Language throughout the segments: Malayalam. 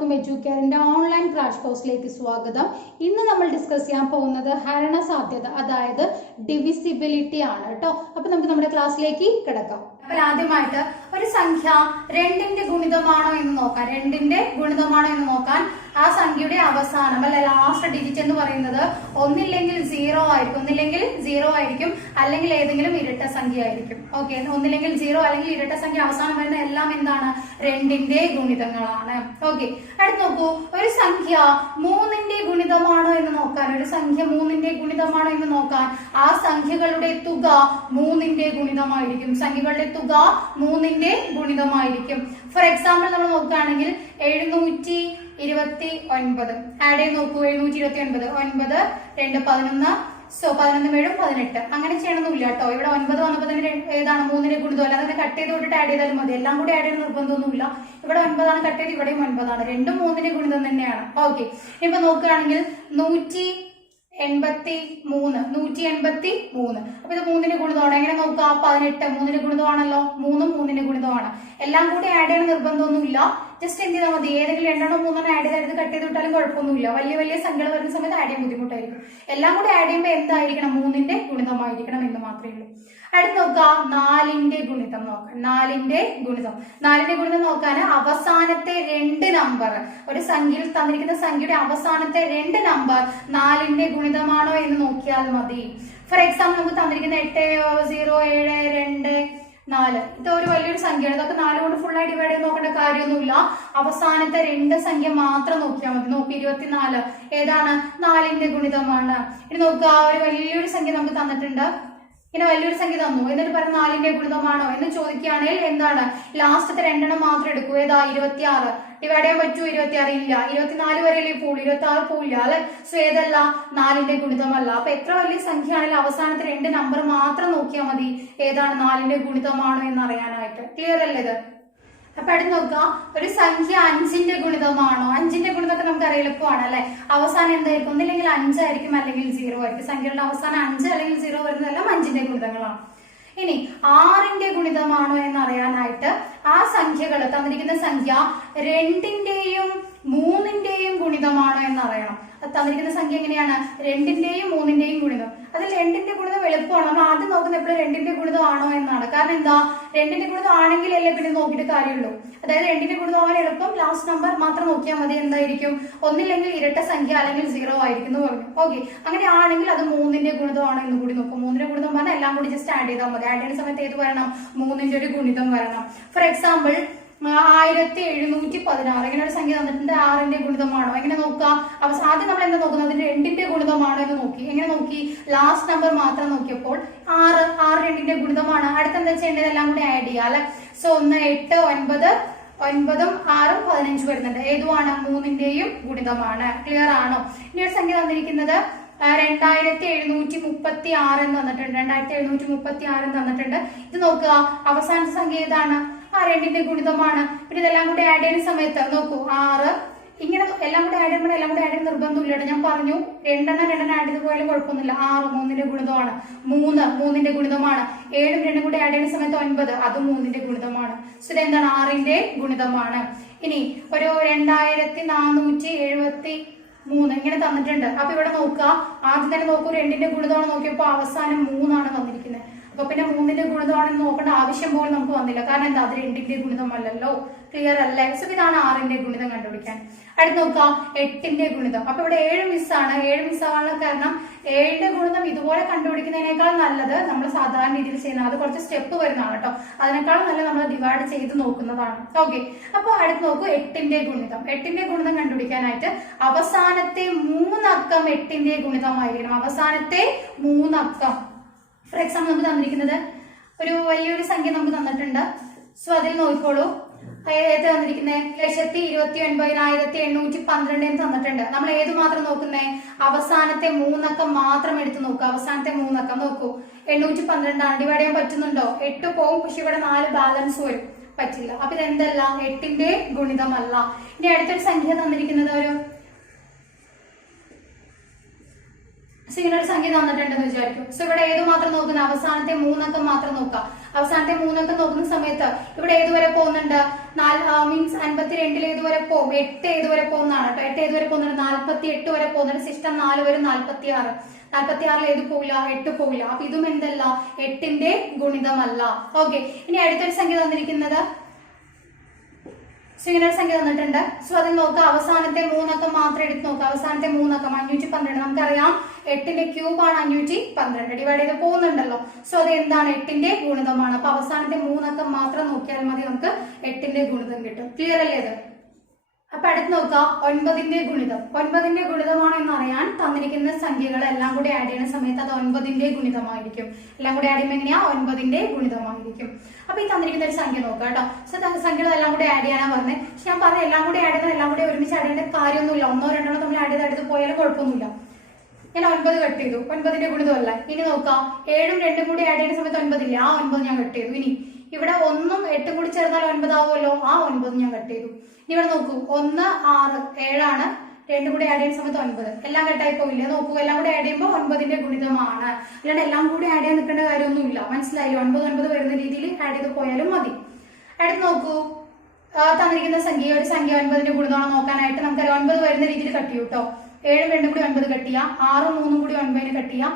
എല്ലാവർക്കും എഡ്യൂക്കേറിന്റെ ഓൺലൈൻ ക്രാഷ് കോഴ്സിലേക്ക് സ്വാഗതം. ഇന്ന് നമ്മൾ ഡിസ്കസ് ചെയ്യാൻ പോകുന്നത് ഹരണ സാധ്യത, അതായത് ഡിവിസിബിലിറ്റി ആണ് കേട്ടോ. അപ്പൊ നമുക്ക് നമ്മുടെ ക്ലാസ്സിലേക്ക് കിടക്കാം. അപ്പോൾ ആദ്യമായിട്ട് ഒരു സംഖ്യ രണ്ടിന്റെ ഗുണിതമാണോ എന്ന് നോക്കാൻ. രണ്ടിന്റെ ഗുണിതമാണോ എന്ന് നോക്കാൻ ആ സംഖ്യയുടെ അവസാനം അല്ലെ ലാസ്റ്റ് ഡിജിറ്റ് എന്ന് പറയുന്നത് ഒന്നില്ലെങ്കിൽ സീറോ ആയിരിക്കും, അല്ലെങ്കിൽ ഏതെങ്കിലും ഇരട്ട സംഖ്യ ആയിരിക്കും. ഓക്കെ, ഒന്നില്ലെങ്കിൽ സീറോ അല്ലെങ്കിൽ ഇരട്ട സംഖ്യ അവസാനം വരുന്ന എല്ലാം എന്താണ്? രണ്ടിന്റെ ഗുണിതങ്ങളാണ്. ഓക്കെ, അടുത്ത് നോക്കൂ, ഒരു സംഖ്യ മൂന്നിന്റെ ഗുണിതമാണോ എന്ന് നോക്കാൻ. ഒരു സംഖ്യ മൂന്നിന്റെ ഗുണിതമാണോ എന്ന് നോക്കാൻ ആ സംഖ്യകളുടെ തുക മൂന്നിന്റെ ഗുണിതമായിരിക്കും. സംഖ്യകളുടെ തുക മൂന്നിന്റെ ഗുണിതമായിരിക്കും. ഫോർ എക്സാമ്പിൾ നമ്മൾ നോക്കുകയാണെങ്കിൽ 729 ആഡ് ചെയ്ത് നോക്കൂ. 729 9 2 11 സോ 11 7 18 അങ്ങനെ ചെയ്യണമെന്നില്ല കേട്ടോ. ഇവിടെ 9 വന്നപ്പോൾ തന്നെ ഏതാണ്? മൂന്നിന്റെ ഗുണിതം. അല്ലാതെ കട്ട് ചെയ്ത് വിട്ടിട്ട് ആഡ് ചെയ്താലും മതി. എല്ലാം കൂടി ആഡ് ചെയ്ത് നിർബന്ധമൊന്നുമില്ല. ഇവിടെ 9 ആണ് കട്ട് ചെയ്ത്, ഇവിടെയും 9 ആണ്. രണ്ടും മൂന്നിന്റെ ഗുണിതം തന്നെയാണ്. ഓക്കെ, ഇപ്പൊ നോക്കുകയാണെങ്കിൽ 183. അപ്പൊ ഇത് മൂന്നിന്റെ ഗുണിതമാണ്. എങ്ങനെ നോക്കാം? 18 മൂന്നിന്റെ ഗുണിതമാണല്ലോ. 3 മൂന്നിന്റെ ഗുണിതമാണ്. എല്ലാം കൂടി ആഡ് ചെയ്യണ നിർബന്ധമൊന്നുമില്ല. ജസ്റ്റ് എന്ത് ചെയ്താൽ മതി, ഏതെങ്കിലും 2 3 ആഡ് ചെയ്ത് കട്ട് ചെയ്ത് വിട്ടാലും കുഴപ്പമൊന്നുമില്ല. വലിയ സംഖ്യകൾ വരുന്ന സമയത്ത് ആഡ് ചെയ്യാൻ ബുദ്ധിമുട്ടായിരിക്കും. എല്ലാം കൂടി ആഡ് ചെയ്യുമ്പോൾ എന്തായിരിക്കണം? മൂന്നിന്റെ ഗുണിതമായിരിക്കണം എന്ന് മാത്രമേ ഉള്ളൂ. അടുത്ത് നോക്കാം, 4ന്റെ ഗുണിതം നോക്കാം. 4ന്റെ ഗുണിതം നോക്കാൻ അവസാനത്തെ 2 നമ്പർ, ഒരു സംഖ്യയിൽ തന്നിരിക്കുന്ന സംഖ്യയുടെ അവസാനത്തെ 2 നമ്പർ 4ന്റെ ഗുണിതമാണോ എന്ന് നോക്കിയാൽ മതി. ഫോർ എക്സാമ്പിൾ നമുക്ക് തന്നിരിക്കുന്ന 80724 ഇത് ഒരു വലിയൊരു സംഖ്യയാണ്. ഇതൊക്കെ 4 കൊണ്ട് ഫുള്ളായി ഡിവൈഡ് ചെയ്ത് നോക്കേണ്ട കാര്യമൊന്നുമില്ല. അവസാനത്തെ 2 സംഖ്യ മാത്രം നോക്കിയാൽ മതി. നോക്കി 24 ഏതാണ്? 4ന്റെ ഗുണിതമാണ്. ഇനി നോക്കുക, ഒരു വലിയൊരു സംഖ്യ നമുക്ക് തന്നിട്ടുണ്ട്. ഇങ്ങനെ വലിയൊരു സംഖ്യ തന്നു, എന്നിട്ട് പറഞ്ഞ 4ന്റെ ഗുണിതമാണോ എന്ന് ചോദിക്കുകയാണെങ്കിൽ എന്താണ്? ലാസ്റ്റത്തെ 2 എണ്ണം മാത്രം എടുക്കൂ. ഏതാ? 26. ഡിവൈഡ് ചെയ്യാൻ പറ്റൂ? 26 ഇല്ല. 24 വരെയല്ലേ പോളൂ, 26 പോയില്ല അല്ലെ. സോ ഏതല്ല? 4ന്റെ ഗുണിതമല്ല. അപ്പൊ എത്ര വലിയ സംഖ്യ ആണെങ്കിലും അവസാനത്തെ 2 നമ്പർ മാത്രം നോക്കിയാൽ മതി ഏതാണ് 4ന്റെ ഗുണിതമാണോ എന്ന് അറിയാനായിട്ട്. ക്ലിയർ അല്ലേ ഇത്? അപ്പൊ അടുത്ത് നോക്കുക, ഒരു സംഖ്യ 5ന്റെ ഗുണിതമാണോ? 5ന്റെ ഗുണിതമൊക്കെ നമുക്ക് അറിയാം, എളുപ്പമാണ് അല്ലെ. അവസാനം എന്തായിരിക്കും? ഒന്നില്ലെങ്കിൽ 5 ആയിരിക്കും, അല്ലെങ്കിൽ 0 ആയിരിക്കും. സംഖ്യകളുടെ അവസാനം 5 അല്ലെങ്കിൽ 0 വരുന്നതെല്ലാം 5ന്റെ ഗുണിതങ്ങളാണ്. ഇനി 6ന്റെ ഗുണിതമാണോ എന്ന് അറിയാനായിട്ട് ആ സംഖ്യകൾ തന്നിരിക്കുന്ന സംഖ്യ 2ന്റെയും 3ന്റെയും ഗുണിതമാണോ എന്ന് അറിയണം. തന്നിരിക്കുന്ന സംഖ്യ എങ്ങനെയാണ്? 2ന്റെയും 3ന്റെയും ഗുണിതം. അതിൽ 2ന്റെ ഗുണിതം എളുപ്പമാണ്. നമ്മൾ ആദ്യം നോക്കുന്ന എപ്പോഴും 2ന്റെ ഗുണിതം ആണോ എന്നാണ്. കാരണം എന്താ? 2ന്റെ ഗുണിതം ആണെങ്കിൽ അല്ലേ പിന്നെ നോക്കിയിട്ട് കാര്യമുള്ളൂ. അതായത് 2ന്റെ ഗുണിതം ആവാൻ എളുപ്പം ലാസ്റ്റ് നമ്പർ മാത്രം നോക്കിയാൽ മതി. എന്തായിരിക്കും? ഒന്നില്ലെങ്കിൽ ഇരട്ട സംഖ്യ, അല്ലെങ്കിൽ 0 ആയിരിക്കും എന്ന് പറഞ്ഞു. ഓക്കെ, അങ്ങനെ ആണെങ്കിൽ അത് 3ന്റെ ഗുണിതമാണോ എന്ന് കൂടി നോക്കും. 3ന്റെ ഗുണിതം പറഞ്ഞാൽ എല്ലാം കൂടി ജസ്റ്റ് ആഡ് ചെയ്താൽ മതി. ആഡ് ചെയ്യുന്ന സമയത്ത് ഏത് വരണം? 3ന്റെ ഒരു ഗുണിതം വരണം. ഫോർ എക്സാമ്പിൾ 1716 ഇങ്ങനെ ഒരു സംഖ്യ തന്നിട്ടുണ്ട്. 6ന്റെ ഗുണിതമാണോ? എങ്ങനെ നോക്കാം? ആദ്യം നമ്മൾ എന്താ നോക്കുന്നത്? അതിന്റെ 2ന്റെ ഗുണിതമാണോ എന്ന് നോക്കി. എങ്ങനെ നോക്കി? ലാസ്റ്റ് നമ്പർ മാത്രം നോക്കിയപ്പോൾ 6 2ന്റെ ഗുണിതമാണ്. അടുത്ത എന്താ ചെയ്യേണ്ടത്? എല്ലാം കൂടി ആഡ് ചെയ്യുക അല്ലെ. സോ 1 8 9 9ഉം 6ഉം 15 വരുന്നുണ്ട്. ഏതുമാണ്? 3ന്റെയും ഗുണിതമാണ്. ക്ലിയർ ആണോ? ഇനി ഒരു സംഖ്യ തന്നിരിക്കുന്നത് 2736 എന്ന് തന്നിട്ടുണ്ട്. 2736 എന്ന് തന്നിട്ടുണ്ട്. ഇത് നോക്കുക, അവസാനത്തെ സംഖ്യ ഏതാണ്? 2ന്റെ ഗുണിതമാണ്. പിന്നെ ഇതെല്ലാം കൂടി ആഡ് ചെയ്യുന്ന സമയത്ത് നോക്കൂ, 6 ഇങ്ങനെ എല്ലാം കൂടി ആഡ് ചെയ്യുമ്പോൾ എല്ലാം കൂടി ആഡ് ചെയ്യുന്ന നിർബന്ധമില്ല. ഞാൻ പറഞ്ഞു 2 ആഡ് ചെയ്ത് പോയാലും കുഴപ്പമൊന്നുമില്ല. 6 3ന്റെ ഗുണിതമാണ്. 3 3ന്റെ ഗുണിതമാണ്. 7ഉം 2ഉം കൂടി ആഡ് ചെയ്യുന്ന സമയത്ത് 9 അതും 3ന്റെ ഗുണിതമാണ്. സോ ഇതെന്താണ്? 6ന്റെ ഗുണിതമാണ്. ഇനി ഒരു 2473 ഇങ്ങനെ തന്നിട്ടുണ്ട്. അപ്പൊ ഇവിടെ നോക്കുക, ആദ്യം തന്നെ നോക്കൂ, 2ന്റെ ഗുണിതമാണ് നോക്കിയപ്പോ അവസാനം 3 ആണ് വന്നിരിക്കുന്നത്. അപ്പൊ പിന്നെ 3ന്റെ ഗുണിതമാണെന്ന് നോക്കേണ്ട ആവശ്യം പോലും നമുക്ക് വന്നില്ല. കാരണം എന്താ? അത് 2ന്റെ ഗുണിതമല്ലല്ലോ. ക്ലിയർ അല്ലേ? സോ ഇതാണ് 6ന്റെ ഗുണിതം കണ്ടുപിടിക്കാൻ. അടുത്ത് നോക്കാം, 8ന്റെ ഗുണിതം. അപ്പൊ ഇവിടെ 7 മിസ്സാണ്. 7 മിസ്സാവാനുള്ള കാരണം 7ന്റെ ഗുണിതം ഇതുപോലെ കണ്ടുപിടിക്കുന്നതിനേക്കാൾ നല്ലത് നമ്മൾ സാധാരണ രീതിയിൽ ചെയ്യുന്നത്. അത് കുറച്ച് സ്റ്റെപ്പ് വരുന്നതാണ് കേട്ടോ. അതിനേക്കാളും നല്ല നമ്മൾ ഡിവൈഡ് ചെയ്ത് നോക്കുന്നതാണ്. ഓക്കെ, അപ്പൊ അടുത്ത് നോക്കൂ, 8ന്റെ ഗുണിതം. 8ന്റെ ഗുണിതം കണ്ടുപിടിക്കാനായിട്ട് അവസാനത്തെ 3 അക്കം 8ന്റെ ഗുണിതമായിരിക്കണം. അവസാനത്തെ 3 അക്കം. ഫോർ എക്സാമ്പിൾ നമുക്ക് തന്നിരിക്കുന്നത് ഒരു വലിയൊരു സംഖ്യ നമുക്ക് തന്നിട്ടുണ്ട്. സോ അതിൽ നോക്കിക്കോളൂ, ഏത് തന്നിരിക്കുന്നത്? 1,29,812 എന്ന് തന്നിട്ടുണ്ട്. നമ്മൾ ഏത് മാത്രം നോക്കുന്നേ? അവസാനത്തെ 3 അക്കം മാത്രം എടുത്ത് നോക്കുക. അവസാനത്തെ 3 അക്കം നോക്കൂ. 812 ആണ്. ഡിവൈഡ് ചെയ്യാൻ പറ്റുന്നുണ്ടോ? 8 പോവും, പക്ഷെ ഇവിടെ 4 ബാലൻസ് വരും. പറ്റില്ല. അപ്പൊ ഇതെന്തല്ല? 8ന്റെ ഗുണിതമല്ല. ഇനി അടുത്തൊരു സംഖ്യ തന്നിരിക്കുന്നത് ഒരു ഇങ്ങനെ ഒരു സംഖ്യ തന്നിട്ടുണ്ടെന്ന് വിചാരിക്കും. സോ ഇവിടെ ഏത് മാത്രം നോക്കുന്ന? അവസാനത്തെ 3 അക്കം മാത്രം നോക്കാം. അവസാനത്തെ 3 അക്കം നോക്കുന്ന സമയത്ത് ഇവിടെ ഏതുവരെ പോകുന്നുണ്ട്? മീൻസ് 52 ഏതുവരെ പോകും? 8 ഏതുവരെ പോകുന്നതാണ് കേട്ടോ. 8 ഏതുവരെ പോകുന്നുണ്ട്? 48 വരെ പോകുന്നുണ്ട്. സിസ്റ്റം 4 വരും 46. 46 ഏത് പോവില്ല? 8 പോവില്ല. അപ്പൊ ഇതും എന്തല്ല? 8ന്റെ ഗുണിതമല്ല. ഓക്കെ, ഇനി അടുത്തൊരു സംഖ്യ തന്നിരിക്കുന്നത് ഇങ്ങനെ ഒരു സംഖ്യ തന്നിട്ടുണ്ട്. സോ അതിൽ നോക്കുക, അവസാനത്തെ 3 അക്കം മാത്രം എടുത്ത് നോക്കുക. അവസാനത്തെ 3 അക്കം 512. നമുക്കറിയാം 8ന്റെ ക്യൂബാണ് 512. ഡിവൈഡ് ചെയ്ത് പോകുന്നുണ്ടല്ലോ. സോ അത് എന്താണ്? 8ന്റെ ഗുണിതമാണ്. അപ്പൊ അവസാനത്തെ 3 അക്കം മാത്രം നോക്കിയാൽ മതി, നമുക്ക് 8ന്റെ ഗുണിതം കിട്ടും. ക്ലിയർ അല്ലേ ഇത്? അപ്പൊ അടുത്ത് നോക്കുക, 9ന്റെ ഗുണിതം. 9ന്റെ ഗുണിതമാണ് എന്ന് അറിയാൻ തന്നിരിക്കുന്ന സംഖ്യകൾ എല്ലാം കൂടി ആഡ് ചെയ്യുന്ന സമയത്ത് അത് 9ന്റെ ഗുണിതമായിരിക്കും. എല്ലാം കൂടി ആഡ് ചെയ്യുമ്പോൾ എങ്ങനെയാ? 9ന്റെ ഗുണിതമായിരിക്കും. അപ്പൊ ഈ തന്നിരിക്കുന്ന ഒരു സംഖ്യ നോക്കുക കേട്ടോ. സോ സംഖ്യകൾ എല്ലാം കൂടി ആഡ് ചെയ്യാനാ പറഞ്ഞത്. പക്ഷെ ഞാൻ പറഞ്ഞ എല്ലാം കൂടി ആഡ് ചെയ്താൽ എല്ലാം കൂടി ഒരുമിച്ച് ആഡ് ചെയ്യേണ്ട കാര്യമൊന്നുമില്ല. 1 2 തമ്മിൽ ആഡ് ചെയ്ത് അടുത്ത് പോയാലും കുഴപ്പമൊന്നുമില്ല. ഞാൻ 9 കട്ട് ചെയ്തു, 9ന്റെ ഗുണിതമല്ല. ഇനി നോക്കാം, 7ഉം 2ഉം കൂടി ആഡ് ചെയ്യുന്ന സമയത്ത് 9 ഇല്ല, ആ 9 ഞാൻ കട്ട് ചെയ്തു. ഇനി ഇവിടെ 1ഉം 8ഉം കൂടി ചേർന്നാൽ 9 ആവുമല്ലോ, ആ 9 ഞാൻ കട്ട് ചെയ്തു. ഇനി ഇവിടെ നോക്കൂ, 1 6 7ആണ്, 2 കൂടി ആഡ് ചെയ്യുന്ന സമയത്ത് 9. എല്ലാം കട്ടായി പോയില്ലേ? നോക്കൂ, എല്ലാം കൂടി ആഡ് ചെയ്യുമ്പോൾ 9ന്റെ ഗുണിതമാണ്. അല്ലാണ്ട് എല്ലാം കൂടി ആഡ് ചെയ്യാൻ നിൽക്കേണ്ട കാര്യമൊന്നുമില്ല. മനസ്സിലായില്ലോ? 9 വരുന്ന രീതിയിൽ ആഡ് ചെയ്ത് പോയാലും മതി. അടുത്ത് നോക്കൂ, തന്നിരിക്കുന്ന സംഖ്യ, ഒരു സംഖ്യ 9ന്റെ ഗുണിതമാണ് നോക്കാനായിട്ട് നമുക്കറിയാം 9 വരുന്ന രീതിയിൽ കട്ട് ചെയ്യും കേട്ടോ. 7ഉം 2ഉം കൂടി 9 കട്ട് ചെയ്യാം, 6ഉം 3ഉം കൂടി 9ന് കട്ട് ചെയ്യാം,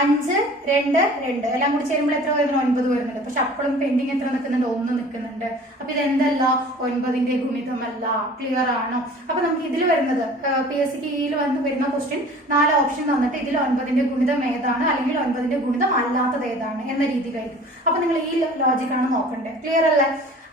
5 2 2 എല്ലാം കൂടി ചേരുമ്പോൾ എത്ര വരുന്നു? 9 വരുന്നുണ്ട്. പക്ഷെ അപ്പോഴും പെൻഡിങ് എത്ര നിൽക്കുന്നുണ്ട്? 1 നിൽക്കുന്നുണ്ട്. അപ്പൊ ഇതെന്തല്ല? 9ന്റെ ഗുണിതമല്ല. ക്ലിയർ ആണോ? അപ്പൊ നമുക്ക് ഇതിൽ വരുന്നത് PSCക്ക് ഇതിൽ വരുന്ന ക്വസ്റ്റ്യൻ 4 ഓപ്ഷൻ തന്നിട്ട് ഇതിൽ 9ന്റെ ഗുണിതം ഏതാണ് അല്ലെങ്കിൽ 9ന്റെ ഗുണിതം അല്ലാത്തത് ഏതാണ് എന്ന രീതിയിലായിരിക്കും. അപ്പൊ നിങ്ങൾ ഈ ലോജിക്കാണ് നോക്കണ്ടേ. ക്ലിയർ അല്ലേ?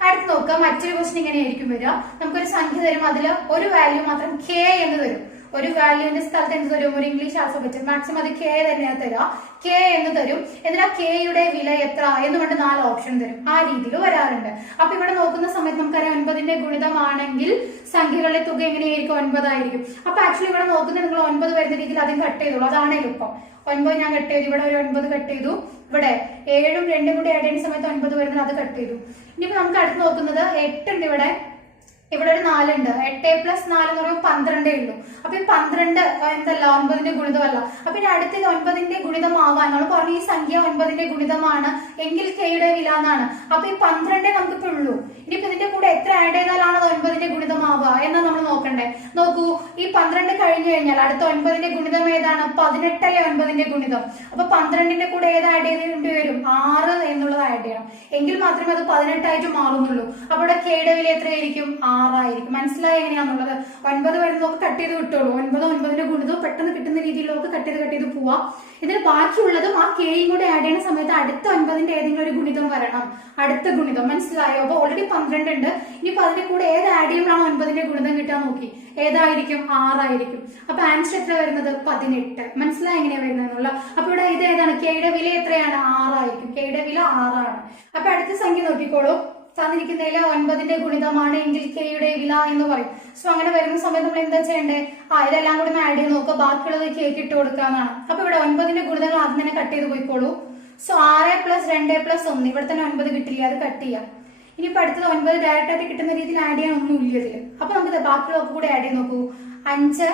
അടുത്ത് നോക്കുക, മറ്റൊരു ക്വസ്റ്റ്യൻ ഇങ്ങനെയായിരിക്കും വരിക. നമുക്കൊരു സംഖ്യ തരും, അതിൽ ഒരു വാല്യൂ മാത്രം K എന്ന് തരും. ഒരു വാല്യൂവിന്റെ സ്ഥലത്ത് എന്ത് തരും? ഒരു ഇംഗ്ലീഷ് ആൽഫബറ്റ്, മാക്സിമം അത് K തന്നെയാണ് തരിക. K എന്ന് തരും. എന്നിട്ട് Kയുടെ വില എത്ര എന്ന് കൊണ്ട് 4 ഓപ്ഷൻ തരും. ആ രീതിയിൽ വരാറുണ്ട്. അപ്പൊ ഇവിടെ നോക്കുന്ന സമയത്ത് നമുക്കറിയാം 9ന്റെ ഗുണിതമാണെങ്കിൽ സംഖ്യകളുടെ തുക എങ്ങനെയായിരിക്കും? 9 ആയിരിക്കും. അപ്പൊ ആക്ച്വലി ഇവിടെ നോക്കുന്നത് നിങ്ങൾ 9 വരുന്ന രീതിയിൽ ആദ്യം കട്ട് ചെയ്തോളൂ. അതാണ് എളുപ്പം. 9 ഞാൻ കട്ട് ചെയ്തു, ഇവിടെ ഒരു 9 കട്ട് ചെയ്തു, ഇവിടെ 7ഉം 2ഉം കൂടി ആഡ് ചെയ്യുന്ന സമയത്ത് 9 വരുന്നത്, അത് കട്ട് ചെയ്തു. ഇനിയിപ്പോ നമുക്ക് അടുത്ത് നോക്കുന്നത് 8 ഉണ്ട്. ഇവിടെ ഒരു 4 ഉണ്ട്. 8 + 4 എന്ന് പറയുമ്പോൾ 12 ഉള്ളൂ. അപ്പൊ ഈ 12 എന്തല്ല? 9ന്റെ ഗുണിതമല്ല. അപ്പൊ ഇനി അടുത്തത് 9ന്റെ ഗുണിതമാവാൻ നമ്മൾ പറഞ്ഞു ഈ സംഖ്യ 9ന്റെ ഗുണിതമാണ് എങ്കിൽ Kയുടെ വില എന്നാണ്. അപ്പൊ ഈ 12 നമുക്കിപ്പോ ഉള്ളൂ. ഇനിയിപ്പോ ഇതിന്റെ കൂടെ എത്ര ആഡ് ചെയ്താലാണ് 9ന്റെ ഗുണിതമാവുക എന്നാ നമ്മൾ നോക്കണ്ടേ. നോക്കൂ, ഈ 12 കഴിഞ്ഞു കഴിഞ്ഞാൽ അടുത്ത 9ന്റെ ഗുണിതം ഏതാണ്? 18 അല്ലേ 9ന്റെ ഗുണിതം. അപ്പൊ 12ന്റെ കൂടെ ഏത് ആഡ് ചെയ്തേണ്ടി വരും? 6 എന്നുള്ളത് ആഡ് ചെയ്യണം. എങ്കിൽ മാത്രമേ അത് 18 ആയിട്ട് മാറുന്നുള്ളൂ. അപ്പൊ ഇവിടെ Kയുടെ വില എത്രയായിരിക്കും? 6 ആയിരിക്കും. മനസ്സിലായി എങ്ങനെയാന്നുള്ളത്? 9 വരുന്നതൊക്കെ കട്ട് ചെയ്ത് വിട്ടോളൂ. 9ന്റെ ഗുണിതവും പെട്ടെന്ന് കിട്ടുന്ന രീതിയിലൊക്കെ കട്ട് ചെയ്ത് പോവാം. ഇതിന് ബാക്കിയുള്ളതും ആ Kയും കൂടെ ആഡ് ചെയ്യുന്ന സമയത്ത് അടുത്ത 9ന്റെ ഏതെങ്കിലും ഒരു ഗുണിതം വരണം. അടുത്ത ഗുണിതം മനസ്സിലായോ? അപ്പൊ ഓൾറെഡി 12 ഉണ്ട്. ഇനിയിപ്പോ അതിന്റെ കൂടെ ഏത് ആഡ് ചെയ്യുമ്പോഴാണ് 9ന്റെ ഗുണിതം കിട്ടാൻ നോക്കി. ഏതായിരിക്കും? 6 ആയിരിക്കും. അപ്പൊ ആൻസർ എത്ര വരുന്നത്? 18. മനസ്സിലായി എങ്ങനെയാ വരുന്നതെന്നുള്ള? അപ്പൊ ഇവിടെ ഇത് ഏതാണ്? Kയുടെ വില എത്രയാണ്? 6 ആയിരിക്കും. Kയുടെ വില 6 ആണ്. അപ്പൊ അടുത്ത സംഖ്യ നോക്കിക്കോളൂ. തന്നിരിക്കുന്നതിൽ 9ന്റെ ഗുണിതമാണ് എങ്കിൽ Kയുടെ വില എന്ന് പറയും. സോ അങ്ങനെ വരുന്ന സമയത്ത് നമ്മൾ എന്താ ചെയ്യണ്ടേ? ഇതെല്ലാം കൂടി ആഡ് ചെയ്ത് നോക്കുക, ബാക്കിയുള്ളത് Kക്ക് ഇട്ട് കൊടുക്കാന്നാണ്. അപ്പൊ ഇവിടെ 9ന്റെ ഗുണിതങ്ങൾ ആദ്യം തന്നെ കട്ട് ചെയ്ത് പോയിക്കോളൂ. സോ 6 + 2 + 1, ഇവിടെ തന്നെ 9 കിട്ടില്ല, അത് കട്ട് ചെയ്യാം. ഇനിയിപ്പോ അടുത്തത് 9 ഡയറക്റ്റ് ആയിട്ട് കിട്ടുന്ന രീതിയിൽ ആഡ് ചെയ്യാൻ ഒന്നും ഇല്ല ഇതില്. അപ്പൊ നമുക്ക് ബാക്കിയുള്ളതൊക്കെ കൂടെ ആഡ് ചെയ്ത് നോക്കൂ. 5,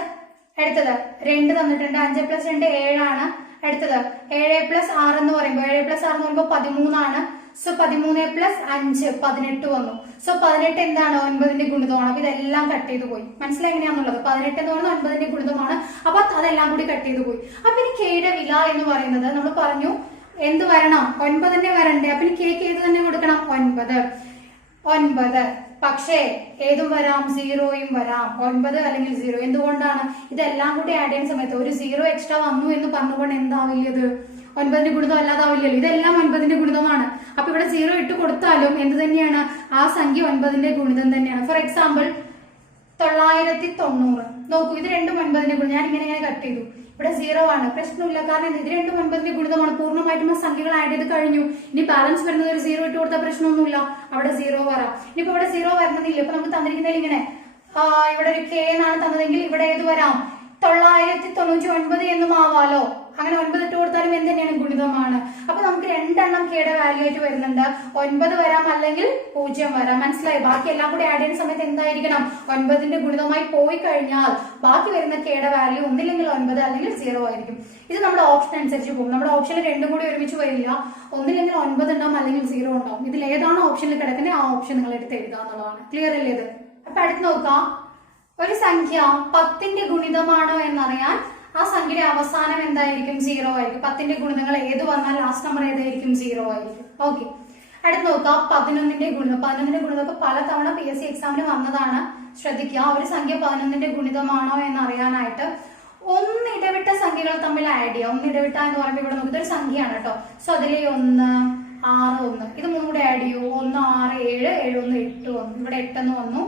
അടുത്തത് 2 തന്നിട്ടുണ്ട്. 5 + 2 7 ആണ്. അടുത്തത് 7 + 6 എന്ന് പറയുമ്പോൾ 7 + 6 എന്ന് പറയുമ്പോൾ 13 ആണ്. സോ 13 + 5 18 വന്നു. സോ 18 എന്താണ്? 9ന്റെ ഗുണിതമാണ്. അപ്പൊ ഇതെല്ലാം കട്ട് ചെയ്ത് പോയി. മനസ്സിലായി എങ്ങനെയാന്നുള്ളത്? 18 എന്ന് പറയുന്നത് 9ന്റെ ഗുണിതമാണ്. അപ്പൊ അതെല്ലാം കൂടി കട്ട് ചെയ്ത് പോയി. അപ്പൊ ഇനി Kയുടെ വില എന്ന് പറയുന്നത് നമ്മൾ പറഞ്ഞു എന്ത് വരണം? 9 തന്നെ വരണ്ടേ. അപ്പൊ ഇനി Kക്ക് ഏത് തന്നെ കൊടുക്കണം? 9. പക്ഷേ ഏതും വരാം, 0യും വരാം. 9 അല്ലെങ്കിൽ 0. എന്തുകൊണ്ടാണ്? ഇതെല്ലാം കൂടി ആഡ് ചെയ്യുന്ന സമയത്ത് ഒരു 0 എക്സ്ട്രാ വന്നു എന്ന് പറഞ്ഞുകൊണ്ട് എന്താവില്ലത്? 9ന്റെ ഗുണിതം അല്ലാതാവില്ലല്ലോ. ഇതെല്ലാം 9ന്റെ ഗുണിതമാണ്. അപ്പൊ ഇവിടെ 0 ഇട്ട് കൊടുത്താലും എന്ത് തന്നെയാണ്? ആ സംഖ്യ 9ന്റെ ഗുണിതം തന്നെയാണ്. For example 990. നോക്കൂ, ഇത് രണ്ടും 9ന്റെ ഗുണിതം. ഞാൻ ഇങ്ങനെ കട്ട് ചെയ്തു. ഇവിടെ 0 ആണ്. പ്രശ്നമില്ല, കാരണം ഇത് രണ്ടും 9ന്റെ ഗുണിതമാണ്. പൂർണ്ണമായിട്ടും ആ സംഖ്യകൾ ആഡ് ചെയ്ത് കഴിഞ്ഞു. ഇനി ബാലൻസ് വരുന്നത് ഒരു 0 ഇട്ട് കൊടുത്താൽ പ്രശ്നമൊന്നുമില്ല. അവിടെ 0 വരാം. ഇനിയിപ്പോ ഇവിടെ 0 വരുന്നതില്ല. ഇപ്പൊ നമുക്ക് തന്നിരിക്കുന്നതിൽ ഇങ്ങനെ ഇവിടെ ഒരു K എന്നാണ് തന്നതെങ്കിൽ ഇവിടെ ഏത് വരാം? 999 എന്നും ആവാലോ. അങ്ങനെ 9 ഇട്ട് കൊടുത്താലും എന്ത് തന്നെയാണ് ഗുണിതമാണ്. അപ്പൊ നമുക്ക് രണ്ടെണ്ണം കെയുടെ വാല്യൂ ആയിട്ട് വരുന്നുണ്ട്. 9 വരാം അല്ലെങ്കിൽ 0 വരാം. മനസ്സിലായി? ബാക്കി എല്ലാം കൂടി ആഡ് ചെയ്യുന്ന സമയത്ത് എന്തായിരിക്കണം? 9ന്റെ ഗുണിതമായി പോയി കഴിഞ്ഞാൽ ബാക്കി വരുന്ന കെയുടെ വാല്യൂ ഒന്നില്ലെങ്കിൽ 9 അല്ലെങ്കിൽ 0 ആയിരിക്കും. ഇത് നമ്മുടെ ഓപ്ഷൻ അനുസരിച്ച് പോകും. നമ്മുടെ ഓപ്ഷനിൽ രണ്ടും കൂടി ഒരുമിച്ച് വരില്ല. ഒന്നില്ലെങ്കിൽ 9 ഉണ്ടാവും അല്ലെങ്കിൽ 0 ഉണ്ടാവും. ഇതിൽ ഏതാണ് ഓപ്ഷനിൽ കിടക്കുന്നത് ആ ഓപ്ഷൻ നിങ്ങൾ എടുത്ത് എഴുതുക എന്നുള്ളതാണ്. ക്ലിയർ അല്ലേ ഇത്? അപ്പൊ അടുത്ത് നോക്കാം. ഒരു സംഖ്യ 10ന്റെ ഗുണിതമാണോ എന്നറിയാൻ ആ സംഖ്യയുടെ അവസാനം എന്തായിരിക്കും? 0 ആയിരിക്കും. 10ന്റെ ഗുണിതങ്ങൾ ഏത് വന്നാൽ ലാസ്റ്റ് നമ്പർ ഏതായിരിക്കും? 0 ആയിരിക്കും. ഓക്കെ, അടുത്ത് നോക്കാം. 11ന്റെ ഗുണിതം. 11ന്റെ ഗുണിതമൊക്കെ പലതവണ PSC എക്സാമിന് വന്നതാണ്. ശ്രദ്ധിക്കുക. ഒരു സംഖ്യ 11ന്റെ ഗുണിതമാണോ എന്ന് അറിയാനായിട്ട് ഒന്നിടവിട്ട സംഖ്യകൾ തമ്മിൽ ആഡ് ചെയ്യുക. ഒന്നിടവിട്ട എന്ന് പറയുമ്പോൾ ഇവിടെ നോക്കിയത് ഒരു സംഖ്യയാണ് കേട്ടോ. സോ അതിലെ 1, 6, 1 ഇത് മൂന്നും കൂടെ ആഡ് ചെയ്യൂ. 1, 6, 7, 7, 1, 8 വന്നു. ഇവിടെ 8 എന്ന് വന്നു.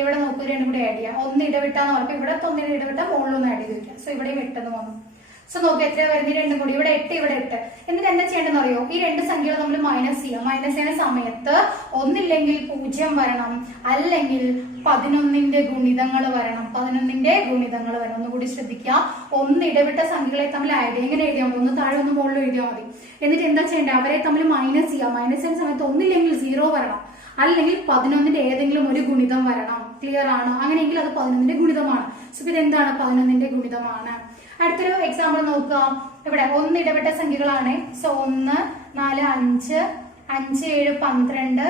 ഇവിടെ നോക്കൂ, രണ്ടും കൂടെ ആഡ് ചെയ്യാം. ഒന്ന് ഇടവിട്ടാന്ന് പറഞ്ഞപ്പോൾ ഇവിടെ 9 ഇടവിട്ട മുകളിലൊന്ന് ആഡ് ചെയ്ത് വെക്കാം. സോ ഇവിടെയും 8 എന്ന് വന്നു. സോ നോക്കുക എത്ര വരുന്നത്? രണ്ടും കൂടി ഇവിടെ 8 ഇവിടെ 8. എന്നിട്ട് എന്താ ചെയ്യേണ്ടതെന്ന് അറിയോ? ഈ രണ്ട് സംഖ്യകൾ നമ്മൾ മൈനസ് ചെയ്യാം. മൈനസ് ചെയ്യുന്ന സമയത്ത് ഒന്നില്ലെങ്കിൽ 0 വരണം, അല്ലെങ്കിൽ 11ന്റെ ഗുണിതങ്ങൾ വരണം. 11ന്റെ ഗുണിതങ്ങൾ വരണം. ഒന്നുകൂടി ശ്രദ്ധിക്കുക. ഒന്ന് ഇടവിട്ട സംഖ്യകളെ തമ്മിൽ ആഡ് ചെയ്യുക. എങ്ങനെ എഴുതിയാൽ മതി? ഒന്ന് താഴെ ഒന്ന് മുകളിൽ എഴുതിയാൽ മതി. എന്നിട്ട് എന്താ ചെയ്യേണ്ടത്? അവരെ തമ്മിൽ മൈനസ് ചെയ്യാം. മൈനസ് ചെയ്യുന്ന സമയത്ത് ഒന്നില്ലെങ്കിൽ 0 വരണം, അല്ലെങ്കിൽ 11ന്റെ ഏതെങ്കിലും ഒരു ഗുണിതം വരണം. ക്ലിയർ ആണ്? അങ്ങനെയെങ്കിൽ അത് 11ന്റെ ഗുണിതമാണ്. സോ ഇത് എന്താണ്? 11ന്റെ ഗുണിതമാണ്. അടുത്തൊരു എക്സാമ്പിൾ നോക്കാം. ഇവിടെ ഒന്ന് ഇടവിട്ട സംഖ്യകളാണ്. സോ 1, 4, 5, 5, 7, 12,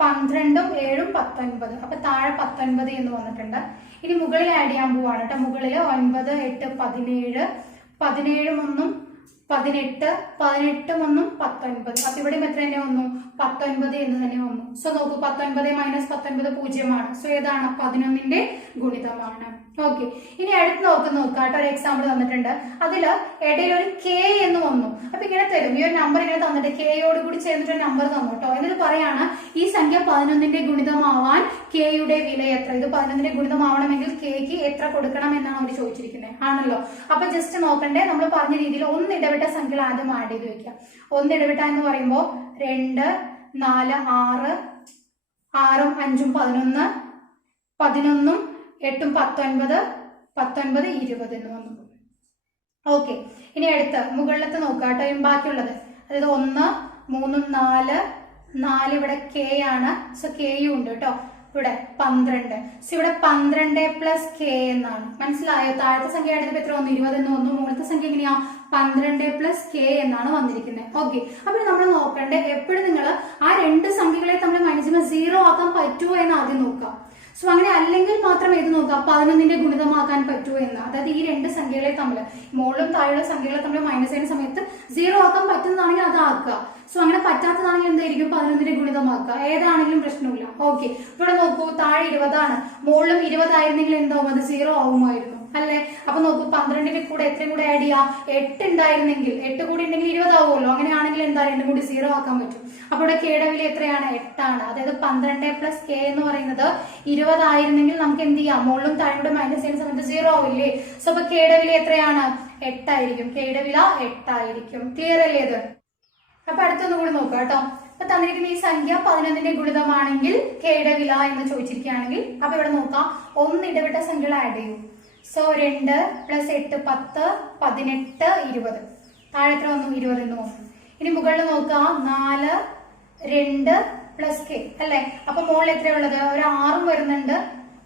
12ഉം 7ഉം 19. അപ്പൊ താഴെ 19 എന്ന് വന്നിട്ടുണ്ട്. ഇനി മുകളിൽ ആഡ് ചെയ്യാൻ പോവാണ് കേട്ടോ. മുകളിൽ 9, 8, 17, 17ഉം 1ഉം 18, 18ഉം 1ഉം 19. അപ്പൊ ഇവിടെ എത്ര തന്നെ വന്നു? 19 എന്ന് തന്നെ വന്നു. സോ നോക്കൂ, 19 മൈനസ് 19 0 സോ ഏതാണ്? 11ന്റെ ഗുണിതമാണ്. ഓക്കെ, ഇനി അടുത്ത് നോക്കാട്ടോ. ഒരു എക്സാമ്പിൾ തന്നിട്ടുണ്ട്. അതില് ഇടയിൽ ഒരു K എന്ന് വന്നു. അപ്പൊ ഇങ്ങനെ തരും. ഈ ഒരു നമ്പർ ഇങ്ങനെ തന്നിട്ട് Kയോട് കൂടി ചേർന്നിട്ട് ഒരു നമ്പർ തന്നു കേട്ടോ. എന്നിട്ട് പറയാണ് ഈ സംഖ്യ 11ന്റെ ഗുണിതമാവാൻ Kയുടെ വില എത്ര? ഇത് 11ന്റെ ഗുണിതമാവണമെങ്കിൽ Kക്ക് എത്ര കൊടുക്കണം എന്നാണ് അവർ ചോദിച്ചിരിക്കുന്നത്. ആണല്ലോ. അപ്പൊ ജസ്റ്റ് നോക്കണ്ടേ, നമ്മൾ പറഞ്ഞ രീതിയിൽ ഒന്ന് ഇടവിട്ട സംഖ്യകൾ ആദ്യം ആഡ് ചെയ്ത് വെക്കാം. ഒന്ന് ഇടവിട്ട എന്ന് പറയുമ്പോൾ 2, 4, 6, 6ഉം 5ഉം 11, 11ഉം 8ഉം 19, 19, 20 എന്ന് വന്നു. ഓക്കെ, ഇനി അടുത്ത് മുകളിലത്തെ നോക്കാം കേട്ടോ. ബാക്കിയുള്ളത് അതായത് 1, 3, 4, 4 ഇവിടെ K ആണ്. സോ Kയും ഉണ്ട് കേട്ടോ. ഇവിടെ 12. സോ ഇവിടെ 12 പ്ലസ് K എന്നാണ്. മനസ്സിലായോ? താഴത്തെ സംഖ്യ എടുത്തപ്പോൾ എത്ര വന്നു? 20 എന്ന് വന്നു. മുകളിലത്തെ സംഖ്യ എങ്ങനെയാ? 12 പ്ലസ് K എന്നാണ് വന്നിരിക്കുന്നത്. ഓക്കെ, അപ്പോൾ നമ്മൾ നോക്കണ്ടേ എപ്പോഴും നിങ്ങൾ ആ രണ്ട് സംഖ്യകളെ തമ്മിൽ മൈനസ് 0 ആക്കാൻ പറ്റുമോ എന്ന് ആദ്യം നോക്കാം. സോ അങ്ങനെ അല്ലെങ്കിൽ മാത്രം ഏത് നോക്കാം? 11ന്റെ ഗുണിതമാക്കാൻ പറ്റുമോ എന്ന്. അതായത് ഈ രണ്ട് സംഖ്യകളെ തമ്മിൽ, മുകളിലും താഴെയുള്ള സംഖ്യകളെ തമ്മിൽ മൈനസ് ചെയ്യുന്ന സമയത്ത് 0 ആക്കാൻ പറ്റുന്നതാണെങ്കിൽ അത് ആക്കുക. സോ അങ്ങനെ പറ്റാത്തതാണെങ്കിൽ എന്തായിരിക്കും? 11ന്റെ ഗുണിതമാക്കുക. ഏതാണെങ്കിലും പ്രശ്നമില്ല. ഓക്കെ, ഇവിടെ നോക്കൂ, താഴെ 20 ആണ്. മുകളിലും 20 ആയിരുന്നെങ്കിൽ എന്താവും? അത് 0 ആവുമായിരുന്നു അല്ലെ? അപ്പൊ നോക്കൂ, 12ന്റെ കൂടെ എത്രയും കൂടെ ആഡ് ചെയ്യാം? 8 ഉണ്ടായിരുന്നെങ്കിൽ 8 കൂടി ഉണ്ടെങ്കിൽ 20 ആവുമല്ലോ. അങ്ങനെയാണെങ്കിൽ എന്താ? രണ്ടും കൂടി 0 ആക്കാൻ പറ്റും. അപ്പൊ ഇവിടെ Kയുടെ വില എത്രയാണ്? 8 ആണ്. അതായത് 12 പ്ലസ് K എന്ന് പറയുന്നത് 20 ആയിരുന്നെങ്കിൽ നമുക്ക് എന്ത് ചെയ്യാം? മുകളിലും താഴെ മൈനസ് ചെയ്യുന്ന സമയത്ത് 0 ആവില്ലേ? സോ അപ്പൊ Kയുടെ വില എത്രയാണ്? 8 ആയിരിക്കും. Kയുടെ വില 8 ആയിരിക്കും. ക്ലിയർ അല്ലേ ഇത്? അപ്പൊ അടുത്തൊന്നും കൂടി നോക്കാം കേട്ടോ. അപ്പൊ തന്നിരിക്കുന്ന ഈ സംഖ്യ 11ന്റെ ഗുണിതമാണെങ്കിൽ Kയുടെ വില എന്ന് ചോദിച്ചിരിക്കുകയാണെങ്കിൽ അപ്പൊ ഇവിടെ നോക്കാം. ഒന്ന് ഇടവിട്ട സംഖ്യകൾ ആഡ് ചെയ്യും. So 2 plus 8 10, 18, 20. താഴെ എത്ര വന്നു? 20 എന്ന് വന്നു. ഇനി മുകളിൽ നോക്കാം. 4, 2 പ്ലസ് K അല്ലെ? അപ്പൊ മുകളിൽ എത്രയുള്ളത്? ഒരു 6ഉം വരുന്നുണ്ട്,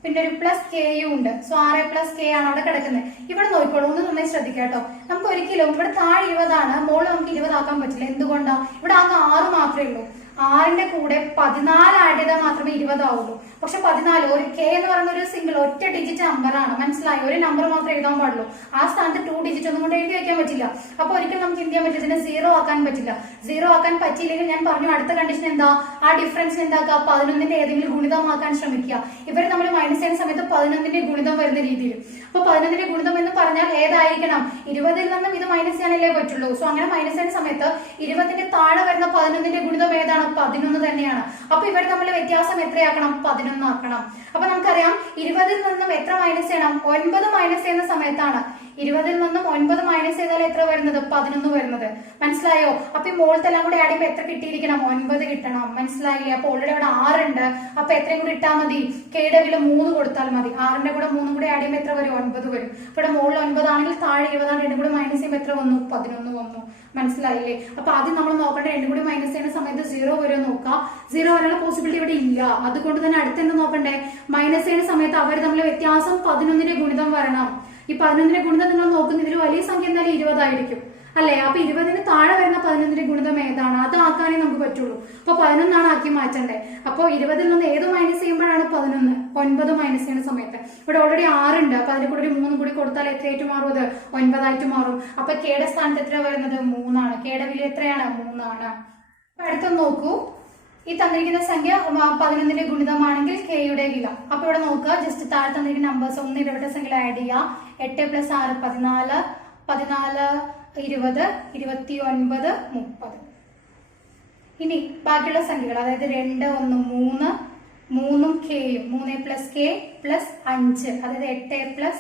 പിന്നെ ഒരു പ്ലസ് Kയും ഉണ്ട്. സോ 6 പ്ലസ് K ആണ് അവിടെ കിടക്കുന്നത്. ഇവിടെ നോക്കിക്കോളൂ, ഒന്ന് നന്നായി ശ്രദ്ധിക്കാം കേട്ടോ. നമുക്ക് ഒരിക്കലും ഇവിടെ താഴെ 20 ആണ്, മുകളിൽ നമുക്ക് 20 ആക്കാൻ പറ്റില്ല. എന്തുകൊണ്ടാ? ഇവിടെ ആകെ 6 മാത്രമേ ഉള്ളൂ. 6ന്റെ കൂടെ 14 ആഡ് ചെയ്താൽ മാത്രമേ 20 ആവുള്ളൂ. പക്ഷെ 14 ഒരു K എന്ന് പറയുന്ന ഒരു സിംഗിൾ ഒറ്റ ഡിജിറ്റ് നമ്പർ ആണ്. മനസ്സിലായി? ഒരു നമ്പർ മാത്രമേ എഴുതാൻ പാടുള്ളൂ. ആ സ്ഥാനത്ത് 2 ഡിജിറ്റ് ഒന്നും കൊണ്ട് എഴുതി വെക്കാൻ പറ്റില്ല. അപ്പൊ ഒരിക്കലും നമുക്ക് എന്ത് ചെയ്യാൻ പറ്റില്ല? ഇതിനെ 0 ആക്കാൻ പറ്റില്ല. 0 ആക്കാൻ പറ്റിയില്ലെങ്കിൽ ഞാൻ പറഞ്ഞു അടുത്ത കണ്ടീഷൻ എന്താ? ആ ഡിഫറൻസ് എന്താക്കുക? 11ന്റെ ഏതെങ്കിലും ഗുണിതമാക്കാൻ ശ്രമിക്കുക. ഇവർ നമ്മൾ മൈനസ് ചെയ്യുന്ന സമയത്ത് 11ന്റെ ഗുണിതം വരുന്ന രീതിയിൽ. അപ്പൊ 11ന്റെ ഗുണിതം എന്ന് പറഞ്ഞാൽ ഏതായിരിക്കണം? 20ൽ നിന്നും ഇത് മൈനസ് ചെയ്യാനല്ലേ പറ്റുള്ളൂ. സോ അങ്ങനെ മൈനസ് ചെയ്യുന്ന സമയത്ത് 20ന്റെ താഴെ വരുന്ന 11ന്റെ ഗുണിതം ഏതാണ്? 11 തന്നെയാണ്. അപ്പൊ ഇവർ തമ്മിൽ വ്യത്യാസം എത്രയാക്കണം? 11 ആക്കണം. അപ്പൊ നമുക്കറിയാം 20ൽ നിന്നും എത്ര മൈനസ് ചെയ്യണം? 9 മൈനസ് ചെയ്യുന്ന സമയത്താണ് 20ൽ നിന്നും 9 മൈനസ് ചെയ്താൽ എത്ര വരുന്നത്? 11 വരുന്നത്. മനസ്സിലായോ? അപ്പൊ ഈ മോളത്തെല്ലാം കൂടി ആഡ് ചെയ്യുമ്പോൾ എത്ര കിട്ടിയിരിക്കണം? 9 കിട്ടണം. മനസ്സിലായില്ലേ? അപ്പൊ ഓൾറെഡി അവിടെ 6 ഉണ്ട്. അപ്പൊ എത്രയും കൂടി ഇട്ടാൽ മതി? കെയുടെ വില 3 കൊടുത്താൽ മതി. 6ന്റെ കൂടെ 3 കൂടി ആഡ് ചെയ്യുമ്പോൾ എത്ര വരും? 9 വരും. ഇവിടെ മുകളിൽ 9 ആണെങ്കിൽ താഴെ 20 ആണ്. രണ്ടും കൂടി മൈനസ് ചെയ്യുമ്പോൾ എത്ര വന്നു? 11 വന്നു. മനസ്സിലായില്ലേ? അപ്പൊ ആദ്യം നമ്മൾ നോക്കേണ്ട രണ്ടും കൂടി മൈനസ് ചെയ്യുന്ന സമയത്ത് 0 വരും നോക്കാം. 0 വരാനുള്ള പോസിബിലിറ്റി ഇവിടെ ഇല്ല. അതുകൊണ്ട് തന്നെ അടുത്തെന്ത് നോക്കണ്ടേ? മൈനസ് ചെയ്യുന്ന സമയത്ത് അവർ തമ്മിലെ വ്യത്യാസം 11ന്റെ ഗുണിതം വരണം. ഈ 11ന്റെ ഗുണിതം നിങ്ങൾ നോക്കുന്ന ഇതിൽ വലിയ സംഖ്യ എന്തായാലും 20 ആയിരിക്കും അല്ലെ? അപ്പൊ 20ന് താഴെ വരുന്ന 11ന്റെ ഗുണിതം ഏതാണ്? അത് ആക്കാനേ നമുക്ക് പറ്റുള്ളൂ. അപ്പൊ 11 ആക്കി മാറ്റണ്ടേ. അപ്പൊ 20ൽ നിന്ന് ഏത് മൈനസ് ചെയ്യുമ്പോഴാണ് 11? 9 മൈനസ് ചെയ്യുന്ന സമയത്ത്. ഇവിടെ ഓൾറെഡി 6 ഉണ്ട്. അപ്പൊ അതിന്റെ കൂടെ ഒരു 3 കൂടി കൊടുത്താൽ എത്രയായിട്ട് മാറും? അത് 9 ആയിട്ട് മാറും. അപ്പൊ കെയുടെ സ്ഥാനത്ത് എത്ര വരുന്നത്? 3 ആണ്. കെയുടെ വില എത്രയാണ്? 3 ആണ്. അപ്പൊ അടുത്ത നോക്കൂ, ഈ തന്നിരിക്കുന്ന സംഖ്യ 11ന്റെ ഗുണിതമാണെങ്കിൽ കെയുടെ വില. അപ്പൊ ഇവിടെ നോക്കുക, ജസ്റ്റ് താഴെ തന്നിരിക്കുന്ന നമ്പേഴ്സ് ഒന്ന് ഇടവിട്ട സംഖ്യ ആഡ് ചെയ്യുക. 8 + 6 14, 14 20, 29, 30. ഇനി ബാക്കിയുള്ള സംഖ്യകൾ, അതായത് 2, 1, 3, 3ഉം കെയും, 3 + k + 5, അതായത് 8 +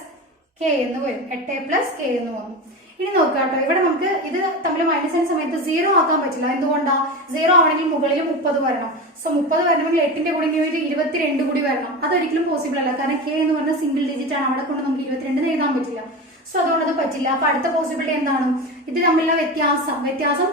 k എന്ന് വരും. 8 + k എന്ന് വന്നു. ഇനി നോക്കാം കേട്ടോ, ഇവിടെ നമുക്ക് ഇത് തമ്മിൽ മൈനസ് ചെയ്യുന്ന സമയത്ത് 0 ആക്കാൻ പറ്റില്ല. എന്തുകൊണ്ടാ? 0 ആവണമെങ്കിൽ മുകളിൽ 30 വരണം. സോ 30 വരണമെങ്കിൽ 8ന്റെ കൂടെ 22 കൂടി വരണം. അതൊരിക്കലും പോസിബിൾ അല്ല. കാരണം k എന്ന് പറഞ്ഞ സിംഗിൾ ഡിജിറ്റ് ആണ്. അവിടെ കൊണ്ട് നമുക്ക് 22 എഴുതാൻ പറ്റില്ല. സോ അതുകൊണ്ട് അത് പറ്റില്ല. അപ്പൊ അടുത്ത പോസിബിലിറ്റി എന്താണ്? ഇത് തമ്മിലുള്ള വ്യത്യാസം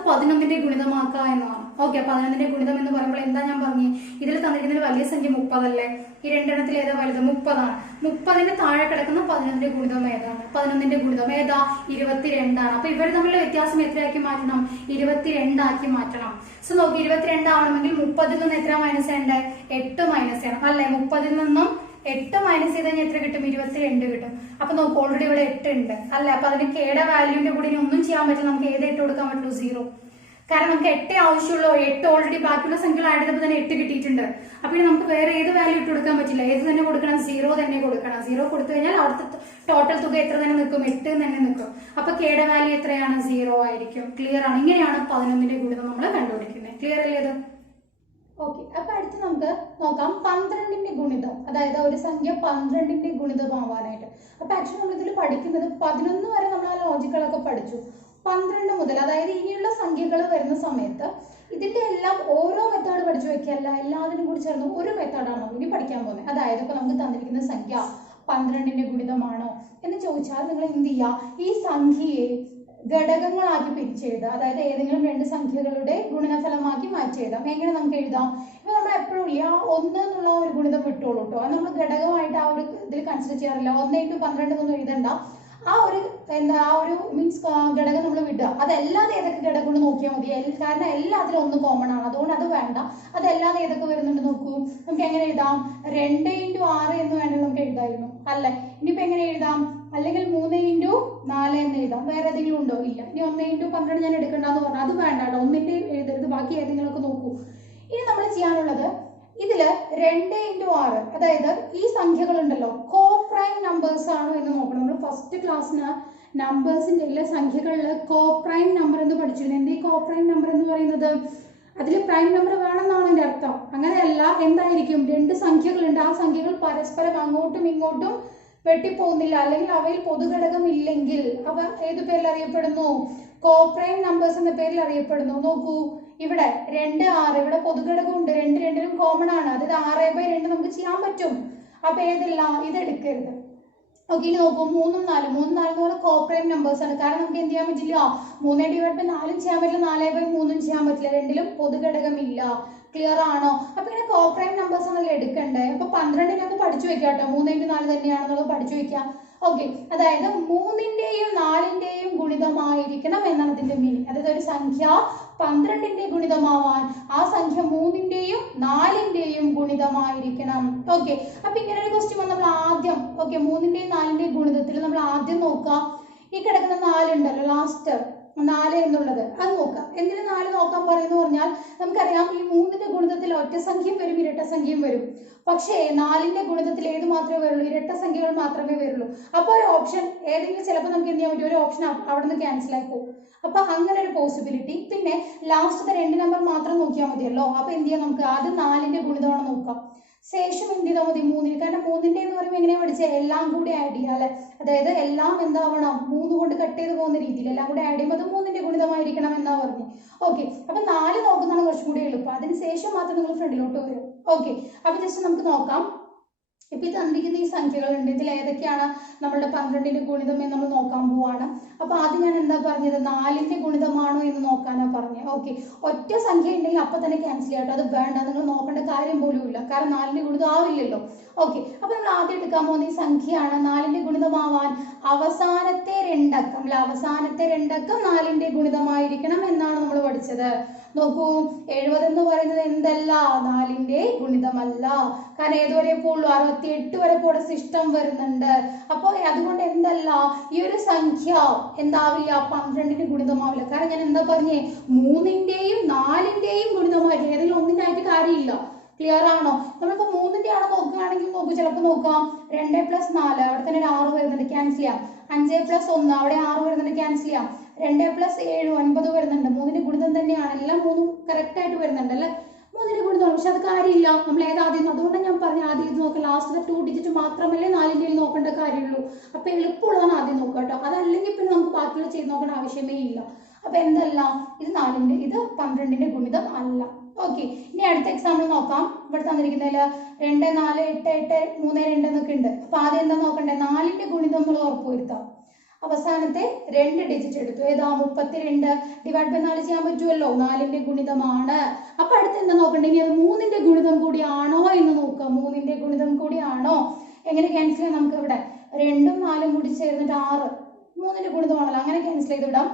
11ന്റെ ഗുണിതമാക്കുക എന്നതാണ്. ഓക്കെ, 11ന്റെ ഗുണിതം എന്ന് പറയുമ്പോൾ എന്താ ഞാൻ പറഞ്ഞു? ഇതിൽ തന്നിരിക്കുന്ന വലിയ സംഖ്യ 30 അല്ലേ? ഈ രണ്ടെണ്ണത്തിൽ ഏതാ വലുത്? 30 ആണ്. 30ന് താഴെ കിടക്കുന്ന 11ന്റെ ഗുണിതം ഏതാണ്? 11ന്റെ ഗുണിതം ഏതാ? 22 ആണ്. അപ്പൊ ഇവർ തമ്മിലുള്ള വ്യത്യാസം എത്രയാക്കി മാറ്റണം? 22 ആക്കി മാറ്റണം. സോ നോക്കി, 22 ആവണമെങ്കിൽ 30ൽ നിന്ന് എത്ര മൈനസ് ചെയ്യണ്ടേ? 8 മൈനസ് ചെയ്യണം അല്ലെ? 30ൽ നിന്നും 8 മൈനസ് ചെയ്ത് കഴിഞ്ഞാൽ എത്ര കിട്ടും? 22 കിട്ടും. അപ്പൊ നോക്ക്, ഓൾറെഡി ഇവിടെ 8 ഉണ്ട് അല്ലെ? അപ്പൊ അതിന് കെയുടെ വാല്യൂന്റെ കൂടെ ഇനി ഒന്നും ചെയ്യാൻ പറ്റില്ല. നമുക്ക് ഏത് 8 കൊടുക്കാൻ പറ്റുള്ളൂ? 0. കാരണം നമുക്ക് 8 ആവശ്യമുള്ളൂ. 8 ഓൾറെഡി ബാക്കിയുള്ള സംഖ്യകൾ ആഡ് ചെയ്തപ്പോൾ തന്നെ 8 കിട്ടിയിട്ടുണ്ട്. അപ്പൊ ഇനി നമുക്ക് വേറെ ഏത് വാല്യൂ ഇട്ട് കൊടുക്കാൻ പറ്റില്ല. ഏത് തന്നെ കൊടുക്കണം? 0 തന്നെ കൊടുക്കണം. 0 കൊടുത്തു കഴിഞ്ഞാൽ അവിടുത്തെ ടോട്ടൽ തുക എത്ര തന്നെ നിൽക്കും? 8 തന്നെ നിൽക്കും. അപ്പൊ കെയുടെ വാല്യൂ എത്രയാണ്? 0 ആയിരിക്കും. ക്ലിയർ ആണ്? ഇങ്ങനെയാണ് 11ന്റെ ഗുണിതം നമ്മൾ കണ്ടുപിടിക്കുന്നത്. ക്ലിയർ അല്ലേ ഇത്? ഓക്കെ, അപ്പൊ അടുത്ത് നമുക്ക് നോക്കാം 12ന്റെ ഗുണിതം. അതായത് ഒരു സംഖ്യ 12ന്റെ ഗുണിതമാവാനായിട്ട്. അപ്പൊ ആക്ച്വലി നമ്മൾ ഇതിൽ പഠിക്കുന്നത് 11 വരെ നമ്മൾ ആ ലോജിക്കുകളൊക്കെ പഠിച്ചു. 12 മുതൽ, അതായത് ഇനിയുള്ള സംഖ്യകൾ വരുന്ന സമയത്ത് ഇതിന്റെ എല്ലാം ഓരോ മെത്തേഡ് പഠിച്ചു വെക്കല്ല, എല്ലാത്തിനും കൂടി ചേർന്ന് ഒരു മെത്തേഡാണ് ഇനി പഠിക്കാൻ പോകുന്നത്. അതായത് ഇപ്പൊ നമുക്ക് തന്നിരിക്കുന്ന സംഖ്യ 12ന്റെ ഗുണിതമാണോ എന്ന് ചോദിച്ചാൽ നിങ്ങൾ എന്ത് ചെയ്യുക? ഈ സംഖ്യയെ ഘടകങ്ങളാക്കി പിരിച്ചെഴുതുക. അതായത് ഏതെങ്കിലും രണ്ട് സംഖ്യകളുടെ ഗുണനഫലമാക്കി മാറ്റി എഴുതാം. എങ്ങനെ നമുക്ക് എഴുതാം? ഇപ്പൊ നമ്മൾ എപ്പോഴും ഇല്ല 1 എന്നുള്ള ഒരു ഗുണിതം വിട്ടോളൂ കേട്ടോ. അത് നമ്മൾ ഘടകമായിട്ട് ആ ഒരു ഇതിൽ കൺസിഡർ ചെയ്യാറില്ല. 1 × 12 എന്നൊന്നും എഴുതണ്ട. ആ ഒരു മീൻസ് ഘടകം നമ്മൾ വിടുക. അതല്ലാതെ ഏതൊക്കെ ഘടകം നോക്കിയാൽ മതി. കാരണം എല്ലാത്തിലും 1 കോമൺ ആണ്. അതുകൊണ്ട് അത് വേണ്ട. അതല്ലാതെ ഏതൊക്കെ വരുന്നുണ്ട് നോക്കൂ. നമുക്ക് എങ്ങനെ എഴുതാം? 2 × 6 എന്ന് വേണമെങ്കിൽ നമുക്ക് എഴുതായിരുന്നു അല്ലെ? ഇനിയിപ്പോ എങ്ങനെ എഴുതാം? അല്ലെങ്കിൽ 3 × 4 എന്ന് എഴുതാം. വേറെ ഏതെങ്കിലും ഉണ്ടോ? ഇല്ല. ഇനി 1 × 12 ഞാൻ എടുക്കണ്ടെന്ന് പറഞ്ഞു. അത് വേണ്ട കേട്ടോ. 1ന്റെ എഴുതരുത്. ബാക്കി ഏതെങ്കിലും ഒക്കെ നോക്കൂ. ഇനി നമ്മൾ ചെയ്യാനുള്ളത് ഇതില് 2 × 6, അതായത് ഈ സംഖ്യകൾ ഉണ്ടല്ലോ കോ പ്രൈം നമ്പേഴ്സ് ആണോ എന്ന് നോക്കണം. നമ്മൾ ഫസ്റ്റ് ക്ലാസ്സിന് നമ്പേഴ്സിന്റെ എല്ലാ സംഖ്യകളില് കോ പ്രൈം നമ്പർ എന്ന് പഠിച്ചിരുന്നു. എന്ത് ഈ കോ പ്രൈം നമ്പർ എന്ന് പറയുന്നത്? അതിൽ പ്രൈം നമ്പർ വേണമെന്നാണ് എന്റെ അർത്ഥം. അങ്ങനെയല്ല. എന്തായിരിക്കും? രണ്ട് സംഖ്യകളുണ്ട്. ആ സംഖ്യകൾ പരസ്പരം അങ്ങോട്ടും ഇങ്ങോട്ടും വെട്ടിപ്പോകുന്നില്ല, അല്ലെങ്കിൽ അവയിൽ പൊതുഘടകം ഇല്ലെങ്കിൽ അവ ഏതു പേരിൽ അറിയപ്പെടുന്നു? കോപ്രൈം നമ്പേഴ്സ് എന്ന പേരിൽ അറിയപ്പെടുന്നു. നോക്കൂ, ഇവിടെ 2, 6 ഇവിടെ പൊതുഘടകം ഉണ്ട്. 2 രണ്ടിലും കോമൺ ആണ്. അതായത് 6/2 നമുക്ക് ചെയ്യാൻ പറ്റും. അപ്പൊ ഏതല്ല? ഇതെടുക്കരുത്. ഓക്കെ, ഇനി നോക്കൂ 3ഉം 4. 3, 4 എന്ന് പറഞ്ഞാൽ കോപ്രൈം നമ്പേഴ്സ് ആണ്. കാരണം നമുക്ക് എന്ത് ചെയ്യാൻ പറ്റില്ല? 3/4 ചെയ്യാൻ പറ്റില്ല, 4/3 ചെയ്യാൻ പറ്റില്ല. രണ്ടിലും പൊതുഘടകം ഇല്ല. ക്ലിയർ ആണോ? അപ്പൊ ഇങ്ങനെ കോപ്രൈം നമ്പേഴ്സ് ആണല്ലോ എടുക്കണ്ടേ. അപ്പൊ 12 പഠിച്ചു വെക്കാം കേട്ടോ. 3 × 4 തന്നെയാണെന്നുള്ളത് പഠിച്ചു വെക്കാം. ഓക്കെ, അതായത് 3ന്റെയും 4ന്റെയും ഗുണിതമായിരിക്കണം എന്നാണ് ഇതിന്റെ മീനിങ്. അതായത് ഒരു സംഖ്യ 12ന്റെ ഗുണിതമാവാൻ ആ സംഖ്യ 3ന്റെയും 4ന്റെയും ഗുണിതമായിരിക്കണം. ഓക്കെ, അപ്പൊ ഇങ്ങനെ ഒരു ക്വസ്റ്റ്യൻ നമ്മൾ ആദ്യം 3ന്റെയും 4ന്റെയും ഗുണിതത്തിൽ നമ്മൾ ആദ്യം നോക്കാം. ഈ കിടക്കുന്ന 4 ഉണ്ടല്ലോ, ലാസ്റ്റ് 4 എന്നുള്ളത്, അത് നോക്കാം. എന്തിനു 4 നോക്കാൻ പറയുന്നു പറഞ്ഞാൽ നമുക്കറിയാം ഈ 3ന്റെ ഗുണിതത്തിൽ ഒറ്റ സംഖ്യയും വരും, ഇരട്ട സംഖ്യയും വരും. പക്ഷേ 4ന്റെ ഗുണിതത്തിൽ ഏത് മാത്രമേ വരുള്ളൂ? ഇരട്ട സംഖ്യകൾ മാത്രമേ വരുള്ളൂ. അപ്പൊ ഒരു ഓപ്ഷൻ ഏതെങ്കിലും ചിലപ്പോൾ നമുക്ക് എന്ത് ചെയ്യാൻ പറ്റും? ഒരു ഓപ്ഷൻ അവിടെ നിന്ന് ക്യാൻസൽ ആയി പോകും. അപ്പൊ അങ്ങനെ ഒരു പോസിബിലിറ്റി. പിന്നെ ലാസ്റ്റത്തെ 2 നമ്പർ മാത്രം നോക്കിയാൽ മതിയല്ലോ. അപ്പൊ എന്ത് ചെയ്യാം? നമുക്ക് ആദ്യം 4ന്റെ ഗുണിതമാണ് നോക്കാം. ശേഷം എന്ത് ചെയ്താൽ മതി 3ന്, കാരണം 3ന്റെ എന്ന് പറയുമ്പോൾ എങ്ങനെയാ പഠിച്ചത്, എല്ലാം കൂടി ആഡ് ചെയ്യുക അല്ലെ, അതായത് എല്ലാം എന്താവണം 3 കൊണ്ട് കട്ട് ചെയ്ത് പോകുന്ന രീതിയിൽ എല്ലാം കൂടി ആഡ് ചെയ്യുമ്പോൾ അത് 3ന്റെ ഗുണിതമായിരിക്കണം എന്നാ പറഞ്ഞു. ഓക്കെ, അപ്പൊ 4 നോക്കുന്നതാണ് കുറച്ചും കൂടി എളുപ്പം, അതിനുശേഷം മാത്രം നിങ്ങൾ ഫ്രണ്ടിലോട്ട് വരും. ഓക്കെ, അപ്പൊ ജസ്റ്റ് നമുക്ക് നോക്കാം. ഇപ്പൊ ഇത് തന്നിരിക്കുന്ന ഈ സംഖ്യകളുണ്ട്, ഇതിൽ ഏതൊക്കെയാണ് നമ്മളുടെ 12ന്റെ ഗുണിതം എന്ന് നമ്മൾ നോക്കാൻ പോവാണ്. അപ്പൊ ആദ്യം ഞാൻ എന്താ പറഞ്ഞത്, 4ന്റെ ഗുണിതമാണോ എന്ന് നോക്കാനാ പറഞ്ഞത്. ഓക്കെ, ഒറ്റ സംഖ്യ ഉണ്ടെങ്കിൽ അപ്പൊ തന്നെ ക്യാൻസൽ ചെയ്യാട്ടോ, അത് വേണ്ട, നിങ്ങൾ നോക്കേണ്ട കാര്യം പോലും ഇല്ല, കാരണം 4ന്റെ ഗുണിതം ആവില്ലല്ലോ. ഓക്കെ, അപ്പൊ നമ്മൾ ആദ്യം എടുക്കാൻ പോകുന്ന ഈ സംഖ്യയാണ് 4ന്റെ ഗുണിതമാവാൻ അവസാനത്തെ രണ്ടക്കം അല്ലെ, അവസാനത്തെ രണ്ടക്കം 4ന്റെ ഗുണിതമായിരിക്കണം എന്നാണ് നമ്മൾ പഠിച്ചത്. നോക്കൂ, 70 എന്ന് പറയുന്നത് എന്തല്ല, 4ന്റെ ഗുണിതമല്ല, കാരണം ഏതുവരെ പോളൂ 68 വരെ കൂടെ സിസ്റ്റം വരുന്നുണ്ട്. അപ്പൊ അതുകൊണ്ട് എന്തല്ല, ഈ ഒരു സംഖ്യ എന്താവില്ല, 12ന്റെ ഗുണിതമാവില്ല. കാരണം ഞാൻ എന്താ പറഞ്ഞേ, 3ന്റെയും 4ന്റെയും ഗുണിതമായി, ഏതെങ്കിലും ഒന്നിന്റെ ആയിട്ട് കാര്യമില്ല. ക്ലിയർ ആണോ? നമ്മളിപ്പോ 3ന്റെ ആണോ നോക്കുകയാണെങ്കിൽ നോക്കൂ, ചിലപ്പോൾ നോക്കാം 2 + 4 അവിടെ തന്നെ ഒരു 6 വരുന്നുണ്ട്, ക്യാൻസൽ ചെയ്യാം. 5 + 1 അവിടെ 6 വരുന്നുണ്ട്, ക്യാൻസൽ ചെയ്യാം. 2 + 7 9 വരുന്നുണ്ട്, 3ന്റെ ഗുണിതം തന്നെയാണ്, എല്ലാം 3ഉം കറക്റ്റ് ആയിട്ട് വരുന്നുണ്ട് അല്ലെ, 3ന്റെ ഗുണിതമാണ്. പക്ഷെ അത് കാര്യമില്ല, നമ്മൾ ഏതാദ്യം, അതുകൊണ്ട് ഞാൻ പറഞ്ഞു ആദ്യം ഇത് നോക്കാം, ലാസ്റ്റ് 2 ഡിജിറ്റ് മാത്രമല്ലേ 4ന്റെ നോക്കേണ്ട കാര്യമുള്ളൂ. അപ്പൊ എളുപ്പമുള്ളതാണ് ആദ്യം നോക്കുക കേട്ടോ, അതല്ലെങ്കിൽ പിന്നെ നമുക്ക് ബാക്കിയുള്ള ചെയ്ത് നോക്കേണ്ട ആവശ്യമേ ഇല്ല. അപ്പൊ എന്തല്ല, ഇത് 4ന്റെ, ഇത് 12ന്റെ ഗുണിതം അല്ല. ഓക്കെ, ഇനി അടുത്ത എക്സാമ്പിൾ നോക്കാം. ഇവിടെ തന്നിരിക്കുന്നതിൽ 2 4 8 8 3 2 എന്നൊക്കെ ഉണ്ട്. അപ്പൊ ആദ്യം എന്താ നോക്കണ്ടേ, 4ന്റെ ഗുണിതം നമ്മൾ ഉറപ്പുവരുത്താം. അവസാനത്തെ 2 ഡിജിറ്റ് എടുത്തു, ഏതാ 32 ഡിവൈഡ് ബൈ 4 ചെയ്യാൻ പറ്റുമല്ലോ, 4ന്റെ ഗുണിതമാണ്. അപ്പൊ അടുത്ത് എന്താ നോക്കണ്ടെങ്കിൽ അത് 3ന്റെ ഗുണിതം കൂടിയാണോ എന്ന് നോക്കാം. 3ന്റെ ഗുണിതം കൂടിയാണോ, എങ്ങനെ ക്യാൻസൽ ചെയ്യാം, നമുക്ക് ഇവിടെ 2ഉം 4ഉം കൂടി ചേർന്നിട്ട് 6, 3ന്റെ ഗുണിതമാണല്ലോ, അങ്ങനെ ക്യാൻസൽ ചെയ്ത് വിടാം.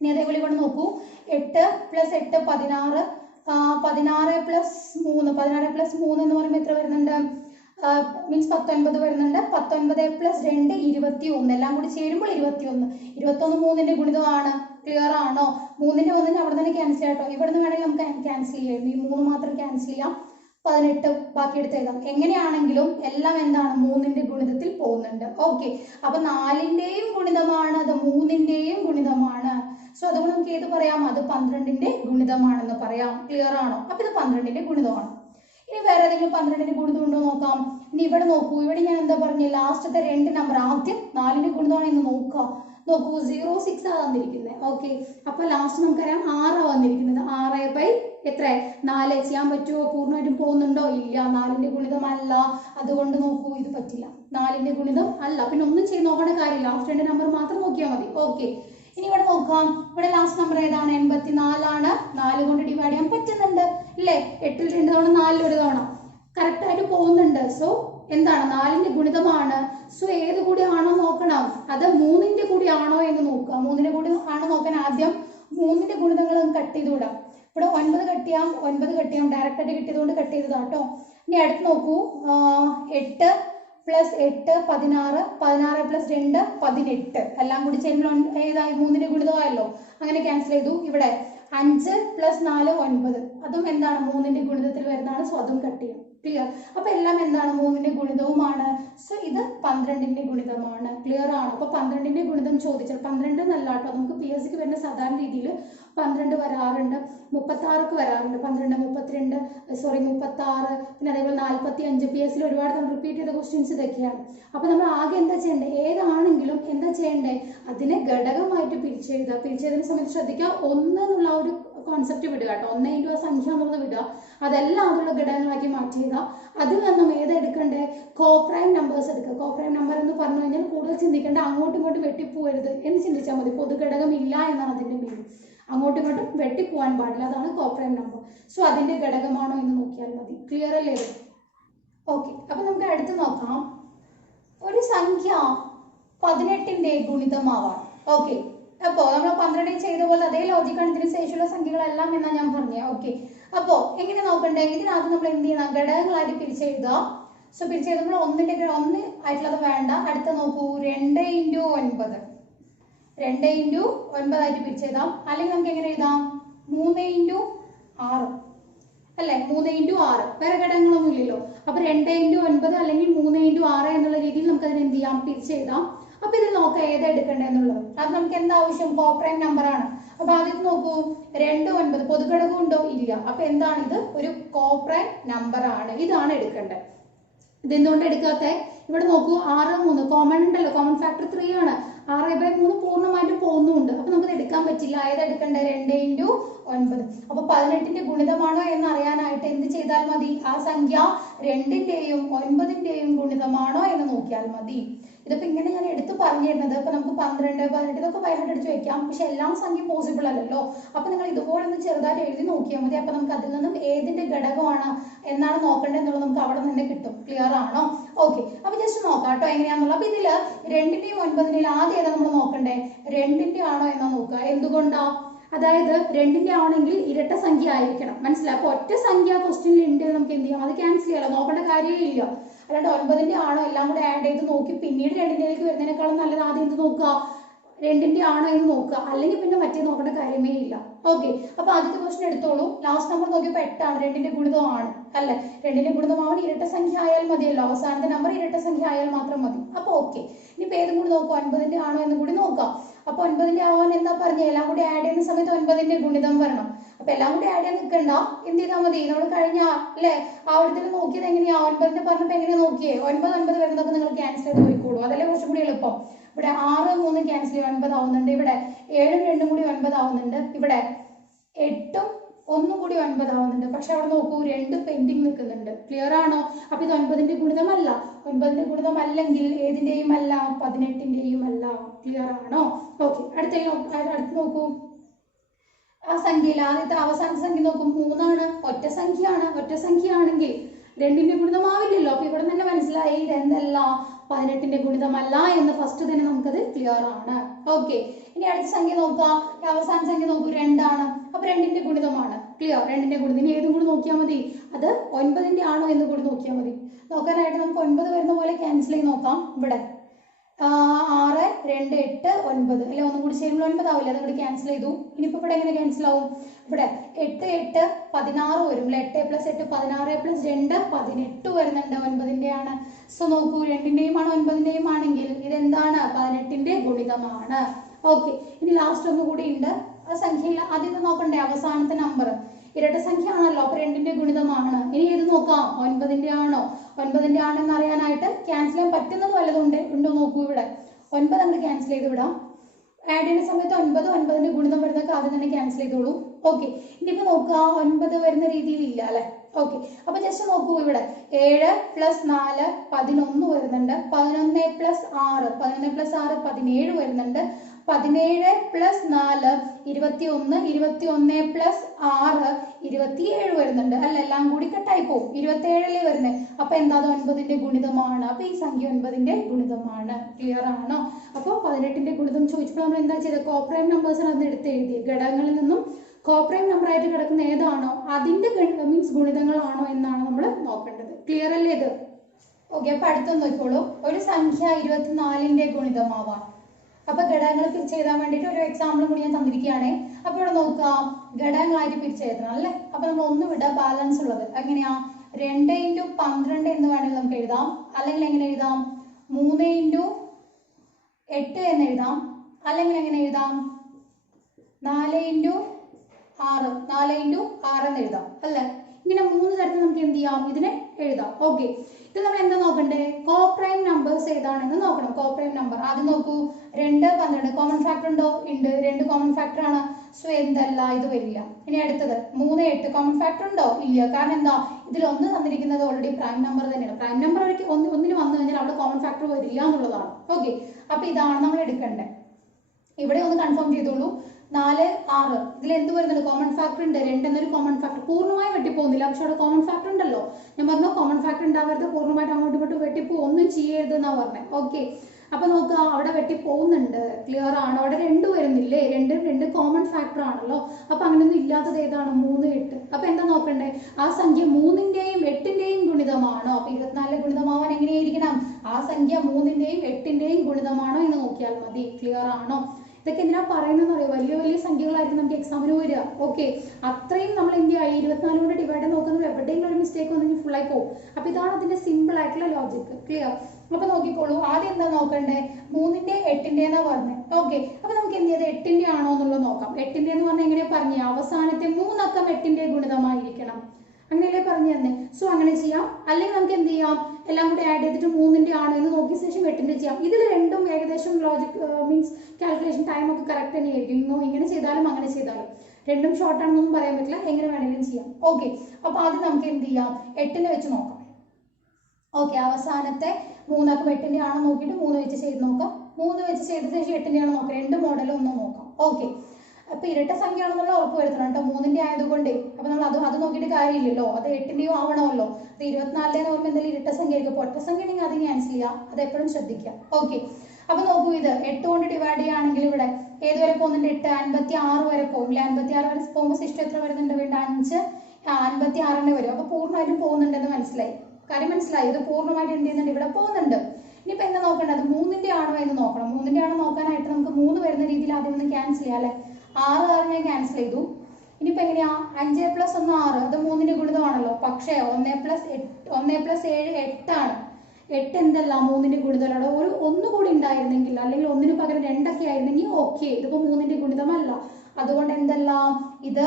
ഇനി അതേപോലെ ഇവിടെ നോക്കൂ, 8 + 8 16, 16 + 3 എന്ന് പറയുമ്പോൾ എത്ര വരുന്നുണ്ട്, മീൻസ് 19 വരുന്നുണ്ട്. 19 + 2 21, എല്ലാം കൂടി ചേരുമ്പോൾ 21. 21 3ന്റെ ഗുണിതമാണ്. ക്ലിയർ ആണോ? 3ന്റെ 1 അവിടെ തന്നെ ക്യാൻസൽ ചെയ്യാം കേട്ടോ, ഇവിടെ നിന്ന് വേണമെങ്കിൽ നമുക്ക് ക്യാൻസൽ ചെയ്യാം, ഈ 3 മാത്രം ക്യാൻസൽ ചെയ്യാം, 18 ബാക്കി എടുത്ത് എഴുതാം. എങ്ങനെയാണെങ്കിലും എല്ലാം എന്താണ്, 3ന്റെ ഗുണിതത്തിൽ പോകുന്നുണ്ട്. ഓക്കെ, അപ്പൊ 4ന്റെയും ഗുണിതമാണ്, അത് 3ന്റെയും ഗുണിതമാണ്. സോ അതുകൊണ്ട് നമുക്ക് ഏത് പറയാം, അത് 12ന്റെ ഗുണിതമാണെന്ന് പറയാം. ക്ലിയർ ആണോ? അപ്പൊ ഇത് 12ന്റെ ഗുണിതമാണ്. ഇനി വേറെ ഏതെങ്കിലും 12ന്റെ ഗുണിതം ഉണ്ടോ നോക്കാം. ഇനി ഇവിടെ നോക്കൂ, ഇവിടെ ഞാൻ എന്താ പറഞ്ഞു, ലാസ്റ്റത്തെ 2 നമ്പർ ആദ്യം 4ന്റെ ഗുണിതമാണ് എന്ന് നോക്കാം. നോക്കൂ, 0 6 വന്നിരിക്കുന്നത്. ഓക്കെ, അപ്പൊ ലാസ്റ്റ് നമുക്കറിയാം 6 വന്നിരിക്കുന്നത്. 6 എത്ര 4 ചെയ്യാൻ പറ്റുമോ, പൂർണ്ണമായിട്ടും പോകുന്നുണ്ടോ, ഇല്ല, 4ന്റെ ഗുണിതമല്ല. അതുകൊണ്ട് നോക്കൂ, ഇത് പറ്റില്ല, 4ന്റെ ഗുണിതം അല്ല. പിന്നെ ഒന്നും ചെയ്ത് നോക്കേണ്ട കാര്യമില്ല, ലാസ്റ്റ് 2 നമ്പർ മാത്രം നോക്കിയാൽ മതി. ഓക്കെ, ഇനി ഇവിടെ നോക്കാം, ഇവിടെ ലാസ്റ്റ് നമ്പർ ഏതാണ്, 84 ആണ്. 4 കൊണ്ട് ഡിവൈഡ് ചെയ്യാൻ പറ്റുന്നുണ്ട് അല്ലേ, 8ൽ 2 തവണ 4ൽ 1 തവണ കറക്റ്റ് ആയിട്ട് പോകുന്നുണ്ട്. സോ എന്താണ്, 4ന്റെ ഗുണിതമാണ്. സോ ഏത് കൂടി ആണോ നോക്കണം, അത് 3ന്റെ കൂടി ആണോ എന്ന് നോക്കുക. 3ന്റെ കൂടി ആണോ നോക്കാൻ ആദ്യം 3ന്റെ ഗുണിതങ്ങൾ കട്ട് ചെയ്ത് വിടാം. ഇവിടെ 9 കട്ട് ചെയ്യാം, 9 കട്ട് ചെയ്യാം, ഡയറക്റ്റ് ആയിട്ട് കിട്ടിയതുകൊണ്ട് കട്ട് ചെയ്തതാ കേട്ടോ. ഇനി അടുത്ത് നോക്കൂ, 8 + 8 16, 16 + 2 18, എല്ലാം കൂടി ചേരുമ്പോൾ ഏതായി, 3ന്റെ ഗുണിതമായല്ലോ, അങ്ങനെ ക്യാൻസൽ ചെയ്തു. ഇവിടെ 5 + 4 9, അതും എന്താണ്, 3ന്റെ ഗുണിതത്തിൽ വരുന്നതാണ്. സോ അതും കട്ട് ചെയ്യാം. ക്ലിയർ? അപ്പൊ എല്ലാം എന്താണ്, 3ന്റെ ഗുണിതവുമാണ്. സോ ഇത് 12ന്റെ ഗുണിതമാണ്. ക്ലിയർ ആണ്? അപ്പൊ 12ന്റെ ഗുണിതം ചോദിച്ചാൽ 12 എന്നല്ല കേട്ടോ, നമുക്ക് PSC ക്ക് വരുന്ന സാധാരണ രീതിയിൽ 12 വരാറുണ്ട്, 36 വരാറുണ്ട്, 12 32 36, പിന്നെ അതേപോലെ 45. PSC ഒരുപാട് റിപ്പീറ്റ് ചെയ്ത ക്വസ്റ്റ്യൻസ് ഇതൊക്കെയാണ്. അപ്പൊ നമ്മൾ ആകെ എന്താ ചെയ്യേണ്ടത്, ഏതാണെങ്കിലും എന്താ ചെയ്യേണ്ടത്, അതിനെ ഘടകമായിട്ട് പിരിച്ചെഴുതുക. പിരിച്ചെഴുതുന്ന സമയത്ത് ശ്രദ്ധിക്കുക, 1 എന്നുള്ള ഒരു കോൺസെപ്റ്റ് വിടുക കേട്ടോ, 1 × ആ സംഖ്യ എന്നുള്ളത് വിടുക, അതെല്ലാം അതിലുള്ള ഘടകങ്ങളാക്കി മാറ്റുക. അതിൽ നിന്നും ഏതെടുക്കണ്ടേ, കോപ്രൈം നമ്പേഴ്സ് എടുക്കുക. കോപ്രൈം നമ്പർ എന്ന് പറഞ്ഞു കഴിഞ്ഞാൽ കൂടുതൽ ചിന്തിക്കേണ്ട, അങ്ങോട്ടും ഇങ്ങോട്ടും വെട്ടിപ്പോകരുത് എന്ന് ചിന്തിച്ചാൽ മതി. പൊതുഘടകം ഇല്ല എന്നാണ് അതിന്റെ മീനിങ്, അങ്ങോട്ടും ഇങ്ങോട്ടും വെട്ടിപ്പോവാൻ പാടില്ല, അതാണ് കോപ്രൈം നമ്പർ. സോ അതിന്റെ ഘടകമാണോ എന്ന് നോക്കിയാൽ മതി. ക്ലിയർ അല്ലേ? ഓക്കെ, അപ്പൊ നമുക്ക് അടുത്ത് നോക്കാം, ഒരു സംഖ്യ 18ന്റെ ഗുണിതമാവാം. ഓക്കെ, അപ്പോ നമ്മൾ 12 ചെയ്ത പോലെ അതേ ലോജിക്കാണ് ഇതിന് ശേഷമുള്ള സംഖ്യകളെല്ലാം എന്നാ ഞാൻ പറഞ്ഞേ. ഓക്കെ, അപ്പോ എങ്ങനെ നോക്കണ്ടേ, ഇതിനകത്ത് നമ്മൾ എന്ത് ചെയ്യണം, ഘടകങ്ങളായിട്ട് പിരിച്ചെഴുതുക. സോ പിരിച്ചെഴുതുമ്പോൾ 1 ആയിട്ടുള്ളത് വേണ്ട. അടുത്ത നോക്കൂ, 2 × 9, 2 × 9 ആയിട്ട് പിരിച്ചെഴുതാം. അല്ലെങ്കിൽ നമുക്ക് എങ്ങനെ എഴുതാം, 3 × 6 അല്ലെ, 3 × 6, വേറെ ഘടകങ്ങളൊന്നും ഇല്ലല്ലോ. അപ്പൊ 2 × 9 അല്ലെങ്കിൽ 3 × 6 എന്നുള്ള രീതിയിൽ നമുക്ക് അതിനെ എന്ത് ചെയ്യാം, പിരിച്ചെഴുതാം. അപ്പൊ ഇതിൽ നോക്കാം ഏതാ എടുക്കേണ്ടതെന്നുള്ളത്. അത് നമുക്ക് എന്താ ആവശ്യം? കോപ്രൈം നമ്പർ ആണ്. അപ്പൊ ആദ്യം നോക്കൂ, 2 9 പൊതുഘടകം ഉണ്ടോ? ഇല്ല. അപ്പൊ എന്താണ് ഇത്? ഒരു കോപ്രൈം നമ്പർ ആണ്. ഇതാണ് എടുക്കേണ്ടത്. ഇതെന്തുകൊണ്ട് എടുക്കാത്തെ? ഇവിടെ നോക്കൂ, 6 3 കോമൺ ഉണ്ടല്ലോ, കോമൺ ഫാക്ടർ 3 ആണ്. 6/3 പൂർണ്ണമായിട്ടും പോകുന്നുണ്ട്. അപ്പൊ നമുക്ക് എടുക്കാൻ പറ്റില്ല. ഏതാ എടുക്കേണ്ടത്? 2 × 9. അപ്പൊ 18ന്റെ ഗുണിതമാണോ എന്ന് അറിയാനായിട്ട് എന്ത് ചെയ്താൽ മതി? ആ സംഖ്യ 2ന്റെയും 9ന്റെയും ഗുണിതമാണോ എന്ന് നോക്കിയാൽ മതി. ഇതിപ്പോ ഇങ്ങനെ ഞാൻ എടുത്ത് പറഞ്ഞു തരുന്നത്. ഇപ്പൊ നമുക്ക് 12 18 ഇതൊക്കെ ബൈഹാർട്ട് അടിച്ച് വെക്കാം. പക്ഷെ എല്ലാം സംഖ്യ പോസിബിൾ അല്ലല്ലോ. അപ്പൊ നിങ്ങൾ ഇതുപോലെ ഒന്ന് ചെറുതായിട്ട് എഴുതി നോക്കിയാൽ മതി. അപ്പൊ നമുക്ക് അതിൽ നിന്നും ഏതിന്റെ ഘടകമാണ് എന്നാണ് നോക്കേണ്ടത് എന്നുള്ളത് നമുക്ക് അവിടെ നിന്ന് കിട്ടും. ക്ലിയർ ആണോ? ഓക്കെ. അപ്പൊ ജസ്റ്റ് നോക്കാം കേട്ടോ എങ്ങനെയാന്നുള്ളത്. അപ്പൊ ഇതില് 2ന്റെയും 9ന്റെയും ആദ്യം ഏതാ നമ്മൾ നോക്കണ്ടേ? 2ന്റെ ആണോ എന്നാ നോക്കുക. എന്തുകൊണ്ടാ? അതായത് 2ന്റെ ആണെങ്കിൽ ഇരട്ട സംഖ്യ ആയിരിക്കണം. മനസ്സിലായി? അപ്പൊ ഒറ്റ സംഖ്യ ക്വസ്റ്റ്യനിൽ ഉണ്ട്, നമുക്ക് എന്ത് ചെയ്യാം? അത് ക്യാൻസൽ ചെയ്യാലോ, നോക്കേണ്ട കാര്യമേ ഇല്ല. അല്ലാണ്ട് 9ന്റെ ആണോ എല്ലാം കൂടെ ആഡ് ചെയ്ത് നോക്കി പിന്നീട് 2ന്റെലേക്ക് വരുന്നതിനേക്കാളും നല്ലത് ആദ്യം എന്ത് നോക്കുക? 2ന്റെ ആണോ എന്ന് നോക്കുക. അല്ലെങ്കിൽ പിന്നെ മറ്റേ നോക്കേണ്ട കാര്യമേ ഇല്ല. ഓക്കെ. അപ്പൊ ആദ്യത്തെ ക്വസ്റ്റ്യൻ എടുത്തോളൂ. ലാസ്റ്റ് നമ്പർ നോക്കിയപ്പോൾ 8 ആണ്. 2ന്റെ ഗുണിതമാണ് അല്ലെ? 2ന്റെ ഗുണിതമാവാൻ ഇരട്ട സംഖ്യ ആയാൽ മതിയല്ലോ. അവസാനത്തെ നമ്പർ ഇരട്ട സംഖ്യ ആയാൽ മാത്രം മതി. അപ്പൊ ഓക്കെ. ഇനിയിപ്പോ ഏതും കൂടി നോക്കുക, 9ന്റെ ആണോ എന്ന് കൂടി നോക്കാം. അപ്പൊ 9ന്റെ ആവാൻ എന്താ പറഞ്ഞ? എല്ലാം കൂടി ആഡ് ചെയ്യുന്ന സമയത്ത് 9ന്റെ ഗുണിതം വരണം. അപ്പൊ എല്ലാം കൂടി ആഡ് ചെയ്യാൻ നിൽക്കണ്ട. എന്ത് ചെയ്താൽ മതി? നമ്മൾ കഴിഞ്ഞ അല്ലെ ആവർത്തിൽ നോക്കിയത് എങ്ങനെയാ? 9ന്റെ പറഞ്ഞപ്പോ എങ്ങനെയാ നോക്കിയേ? 9 9 വരുന്നതൊക്കെ നിങ്ങൾ ക്യാൻസൽ ചെയ്ത് പോയിക്കോളൂ. അതല്ലേ കുറച്ചും കൂടി എളുപ്പം. ഇവിടെ 6 3 ക്യാൻസൽ ചെയ്ത് 9 ആവുന്നുണ്ട്. ഇവിടെ 7 2 കൂടി 9 ആവുന്നുണ്ട്. ഇവിടെ 8 1 കൂടി 9 ആവുന്നുണ്ട്. പക്ഷെ അവിടെ നോക്കൂ, 2 പെൻഡിങ് നിൽക്കുന്നുണ്ട്. ക്ലിയർ ആണോ? അപ്പൊ ഇത് 9ന്റെ ഗുണിതമല്ല. 9ന്റെ ഗുണിതം അല്ലെങ്കിൽ ഏതിന്റെയും അല്ല? 18ന്റെയും അല്ല. ക്ലിയർ ആണോ? ഓക്കെ. അടുത്ത് നോക്കൂ. ആ സംഖ്യയിൽ ആദ്യത്തെ അവസാനത്തെ സംഖ്യ നോക്കും, 3 ആണ്. ഒറ്റ സംഖ്യയാണ്. ഒറ്റ സംഖ്യ ആണെങ്കിൽ 2ന്റെ ഗുണിതമാവില്ലല്ലോ. അപ്പൊ ഇവിടെ തന്നെ മനസ്സിലായി ഇതെന്തല്ല? 18ന്റെ ഗുണിതമല്ല എന്ന് ഫസ്റ്റ് തന്നെ നമുക്കത് ക്ലിയർ ആണ്. ഓക്കെ. ഇനി അടുത്ത സംഖ്യ നോക്കാം. അവസാന സംഖ്യ നോക്കൂ, 2 ആണ്. അപ്പൊ 2ന്റെ ഗുണിതമാണ്. ക്ലിയർ? 2ന്റെ ഗുണിതം. ഇനി ഏതും കൂടി നോക്കിയാൽ മതി. അത് 9ന്റെ ആണോ എന്ന് കൂടി നോക്കിയാൽ മതി. നോക്കാനായിട്ട് നമുക്ക് 9 വരുന്ന പോലെ ക്യാൻസൽ ചെയ്ത് നോക്കാം. ഇവിടെ 6 2 8 9 അല്ലെ? ഒന്നും കൂടി ചെയ്യുമ്പോൾ 9 ആവില്ല. അതുകൂടി ക്യാൻസൽ ചെയ്തു. ഇനിയിപ്പോ ഇവിടെ എങ്ങനെ ക്യാൻസൽ ആവും? ഇവിടെ 8 8 16 വരും. 8 + 8 16 + 2 18 വരുന്നുണ്ട്. 9ന്റെ ആണ്. സോ നോക്കൂ, 2ന്റെയും ആണ് 9ന്റെയും ആണെങ്കിൽ ഇതെന്താണ്? 18ന്റെ ഗുണിതമാണ്. ഓക്കെ. ഇനി ലാസ്റ്റ് ഒന്നുകൂടി ഉണ്ട്. ആ സംഖ്യയിൽ ആദ്യം നോക്കണ്ടേ? അവസാനത്തെ നമ്പർ ഇരട്ട സംഖ്യ ആണല്ലോ. അപ്പൊ 2ന്റെ ഗുണിതമാണ്. ഇനി ഏത് നോക്കാം? 9ന്റെ ആണോ? 9ന്റെ ആണെന്ന് അറിയാനായിട്ട് ക്യാൻസൽ ചെയ്യാൻ പറ്റുന്നത് വല്ലതും ഉണ്ടോ നോക്കൂ. ഇവിടെ 9 അങ്ങോട്ട് ക്യാൻസൽ ചെയ്ത് വിടാം. ആഡ് ചെയ്യുന്ന സമയത്ത് 9 9ന്റെ ഗുണിതം വരുന്നൊക്കെ ആദ്യം തന്നെ ക്യാൻസൽ ചെയ്തോളൂ. ഓക്കെ. ഇനിയിപ്പോ നോക്കുക, 9 വരുന്ന രീതിയിൽ ഇല്ല അല്ലെ? ഓക്കെ. അപ്പൊ ജസ്റ്റ് നോക്കൂ. ഇവിടെ 7 + 4 11 വരുന്നുണ്ട്. 11 + 6 11 + 6 17 വരുന്നുണ്ട്. 17 + 4 21 21 + 6 27 വരുന്നുണ്ട് അല്ലെ? എല്ലാം കൂടി കട്ടായി പോകും. 27 അല്ലേ വരുന്നത്. അപ്പൊ എന്താ? 9ന്റെ ഗുണിതമാണ്. അപ്പൊ ഈ സംഖ്യ 9ന്റെ ഗുണിതമാണ്. ക്ലിയർ ആണോ? അപ്പൊ 18ന്റെ ഗുണിതം ചോദിച്ചപ്പോൾ നമ്മൾ എന്താ ചെയ്തത്? കോപ്രൈം നമ്പേഴ്സാണ് അത് എടുത്ത് എഴുതി. ഘടകങ്ങളിൽ നിന്നും കോപ്രൈം നമ്പർ ആയിട്ട് കിടക്കുന്ന ഏതാണോ അതിന്റെ മീൻസ് ഗുണിതങ്ങളാണോ എന്നാണ് നമ്മൾ നോക്കേണ്ടത്. ക്ലിയർ അല്ലേ ഇത്? ഓക്കെ. അപ്പൊ അടുത്തൊന്ന് നോക്കിക്കോളൂ. ഒരു സംഖ്യ 24ന്റെ ഗുണിതമാവാം. അപ്പൊ ഘടകങ്ങൾ തിരിച്ചെഴുതാൻ വേണ്ടിയിട്ട് ഒരു എക്സാമ്പിൾ കൂടി ഞാൻ തന്നിരിക്കുകയാണ്. അപ്പൊ ഇവിടെ നോക്കാം, ഘടകങ്ങളായിട്ട് തിരിച്ചെഴുതണം അല്ലെ? അപ്പൊ നമ്മൾ ഒന്ന് വിടാം ബാലൻസ് ഉള്ളത്. എങ്ങനെയാ? 2 × 12 എന്ന് വേണമെങ്കിൽ നമുക്ക് എഴുതാം. അല്ലെങ്കിൽ എങ്ങനെ എഴുതാം? 3 × 8 എന്ന് എഴുതാം. അല്ലെങ്കിൽ എങ്ങനെ എഴുതാം? 4 × 6 4 × 6 എന്ന് എഴുതാം അല്ലെ? ഇങ്ങനെ 3 തരത്തിൽ നമുക്ക് എന്ത് ചെയ്യാം? ഇതിനെ എഴുതാം. ഓക്കെ. ഇത് നമ്മൾ എന്താ നോക്കണ്ടേ? കോപ്രൈം നമ്പേഴ്സ് ഏതാണെന്ന് നോക്കണം. കോപ്രൈം നമ്പർ ആദ്യം നോക്കൂ. 2 12 കോമൺ ഫാക്ടർ ഉണ്ടോ? ഉണ്ട്. 2 കോമൺ ഫാക്ടർ ആണ്. സോ എന്തല്ല? ഇത് വരില്ല. ഇനി അടുത്തത് 3 8 കോമൺ ഫാക്ടർ ഉണ്ടോ? ഇല്ല. കാരണം എന്താ? ഇതിൽ ഒന്ന് തന്നിരിക്കുന്നത് ഓൾറെഡി പ്രൈം നമ്പർ തന്നെയാണ്. പ്രൈം നമ്പർ ഒന്നിന് വന്നു കഴിഞ്ഞാൽ അവിടെ കോമൺ ഫാക്ടർ വരില്ല എന്നുള്ളതാണ്. ഓക്കെ. അപ്പൊ ഇതാണ് നമ്മൾ എടുക്കേണ്ടത്. ഇവിടെ ഒന്ന് കൺഫേം ചെയ്തോളൂ. 4 6 ഇതിൽ എന്ത് വരുന്നുണ്ട്? കോമൺ ഫാക്ടർ ഉണ്ട്. 2 എന്നൊരു കോമൺ ഫാക്ടർ പൂർണ്ണമായി വെട്ടിപ്പോകുന്നില്ല. പക്ഷെ അവിടെ കോമൺ ഫാക്ടർ ഉണ്ടല്ലോ. ഞാൻ പറഞ്ഞു കോമൺ ഫാക്ടർ ഉണ്ടാവരുത്, പൂർണ്ണമായിട്ട് അങ്ങോട്ടും ഇങ്ങോട്ടും വെട്ടിപ്പോ ഒന്നും ചെയ്യരുത് എന്നാ പറഞ്ഞത്. ഓക്കെ. അപ്പൊ നോക്കുക, അവിടെ വെട്ടിപ്പോകുന്നുണ്ട്. ക്ലിയർ ആണ്? അവിടെ 2 വരുന്നില്ലേ? 2 കോമൺ ഫാക്ടർ ആണല്ലോ. അപ്പൊ അങ്ങനെയൊന്നും ഇല്ലാത്തത് ഏതാണ്? 3 8. അപ്പൊ എന്താ നോക്കണ്ടേ? ആ സംഖ്യ 3ന്റെയും 8ന്റെയും ഗുണിതമാണോ? അപ്പൊ 24 ഗുണിതമാവാൻ എങ്ങനെയായിരിക്കണം? ആ സംഖ്യ 3ന്റെയും 8ന്റെയും ഗുണിതമാണോ എന്ന് നോക്കിയാൽ മതി. ക്ലിയർ ആണോ? ഇതൊക്കെ എന്തിനാ പറയുന്നതെന്ന് അറിയോ? വലിയ വലിയ സംഖ്യകളായിരിക്കും നമുക്ക് എക്സാമിന് വരിക. ഓക്കെ. അത്രയും നമ്മൾ എന്ത് ചെയ്യുക? 24 കൊണ്ട് ഡിവൈഡ് നോക്കുന്നത് എവിടെയെങ്കിലും ഒരു മിസ്റ്റേക്ക് വന്നെങ്കിൽ ഫുള്ളായി പോകും. അപ്പൊ ഇതാണ് അതിന്റെ സിമ്പിൾ ആയിട്ടുള്ള ലോജിക്. ക്ലിയർ? അപ്പൊ നോക്കിക്കോളൂ, ആദ്യം എന്താ നോക്കണ്ടേ, 3ന്റെ 8ന്റെ എന്നാ പറഞ്ഞത്. ഓക്കെ, അപ്പൊ നമുക്ക് എന്ത് ചെയ്ത് 8ന്റെ ആണോ എന്നുള്ളത് നോക്കാം. 8ന്റെ എന്ന് പറഞ്ഞാൽ എങ്ങനെയാ പറഞ്ഞേ, അവസാനത്തെ 3 അക്കം 8ന്റെ ഗുണിതമായിരിക്കണം, അങ്ങനെയല്ലേ പറഞ്ഞു തന്നെ. സോ അങ്ങനെ ചെയ്യാം. അല്ലെങ്കിൽ നമുക്ക് എന്ത് ചെയ്യാം, എല്ലാം കൂടി ആഡ് ചെയ്തിട്ട് 3ന്റെ ആണ് എന്ന് നോക്കിയ ശേഷം 8ന്റെ ചെയ്യാം. ഇതിൽ രണ്ടും ഏകദേശം ലോജിക് മീൻസ് കാൽക്കുലേഷൻ ടൈം ഒക്കെ കറക്റ്റ് തന്നെയായിരിക്കും. ഇങ്ങനെ ചെയ്താലും അങ്ങനെ ചെയ്താലും രണ്ടും ഷോർട്ട് ആണെന്നൊന്നും പറയാൻ പറ്റില്ല, എങ്ങനെ വേണമെങ്കിലും ചെയ്യാം. ഓക്കെ, അപ്പൊ ആദ്യം നമുക്ക് എന്ത് ചെയ്യാം, 8നെ വെച്ച് നോക്കാം. ഓക്കെ, അവസാനത്തെ 3 അക്കം 8ന്റെ ആണോ നോക്കിയിട്ട് 3 വെച്ച് ചെയ്ത് നോക്കാം. 3 വെച്ച് ചെയ്ത ശേഷം 8ന്റെ ആണോ നോക്കാം. രണ്ട് മോഡലും ഒന്ന് നോക്കാം. ഓക്കെ, അപ്പൊ ഇരട്ട സംഖ്യ ആണെന്നുള്ള ഉറപ്പ് വരുത്തണം കേട്ടോ, 3ന്റെ ആയതുകൊണ്ട്. അപ്പൊ നമ്മൾ അത് നോക്കിയിട്ട് കാര്യമില്ലല്ലോ, അത് 8ന്റെയോ ആവണമല്ലോ. അത് 24 ഓർമ്മ എന്തെങ്കിലും ഇരട്ട സംഖ്യ ആയിരിക്കും. ഒറ്റ സംഖ്യ ഉണ്ടെങ്കിൽ അത് ക്യാൻസൽ ചെയ്യാം, അത് എപ്പോഴും ശ്രദ്ധിക്കാം. ഓക്കെ, അപ്പൊ നോക്കൂ, ഇത് 8 കൊണ്ട് ഡിവൈഡ് ചെയ്യുകയാണെങ്കിൽ ഇവിടെ ഏത് വരെ പോകുന്നുണ്ട്, 8 56 വരെ പോകും. 56 വരെ പോകുമ്പോൾ സിസ്റ്റം എത്ര വരുന്നുണ്ട്, വീണ്ടും 5 56 വരും. അപ്പൊ പൂർണ്ണമായിട്ടും പോകുന്നുണ്ടെന്ന് മനസ്സിലായി, കാര്യം മനസ്സിലായി. ഇത് പൂർണ്ണമായിട്ട് എന്ത് ചെയ്യുന്നുണ്ട്, ഇവിടെ പോകുന്നുണ്ട്. ഇനിയിപ്പോ എന്താ നോക്കേണ്ടത്, 3ന്റെ ആണോ എന്ന് നോക്കണം. 3ന്റെ ആണോ നോക്കാനായിട്ട് നമുക്ക് 3 വരുന്ന രീതിയിൽ ആദ്യം ഒന്ന് ക്യാൻസൽ ചെയ്യാം അല്ലെ. 6 ഞാൻ ക്യാൻസൽ ചെയ്തു. ഇനിയിപ്പോ എങ്ങനെയാ, 5 + 1 6, അത് 3ന്റെ ഗുണിതമാണല്ലോ. പക്ഷേ 1 + 7 8 ആണ്. 8 എന്തല്ല 3ന്റെ ഗുണിതമല്ല. ഒരു ഒന്നുകൂടി ഉണ്ടായിരുന്നെങ്കിൽ, അല്ലെങ്കിൽ 1ന് പകരം 2 ആയിരുന്നെങ്കിൽ ഓക്കെ, ഇതിപ്പോ 3ന്റെ ഗുണിതമല്ല. അതുകൊണ്ട് എന്തല്ല, ഇത്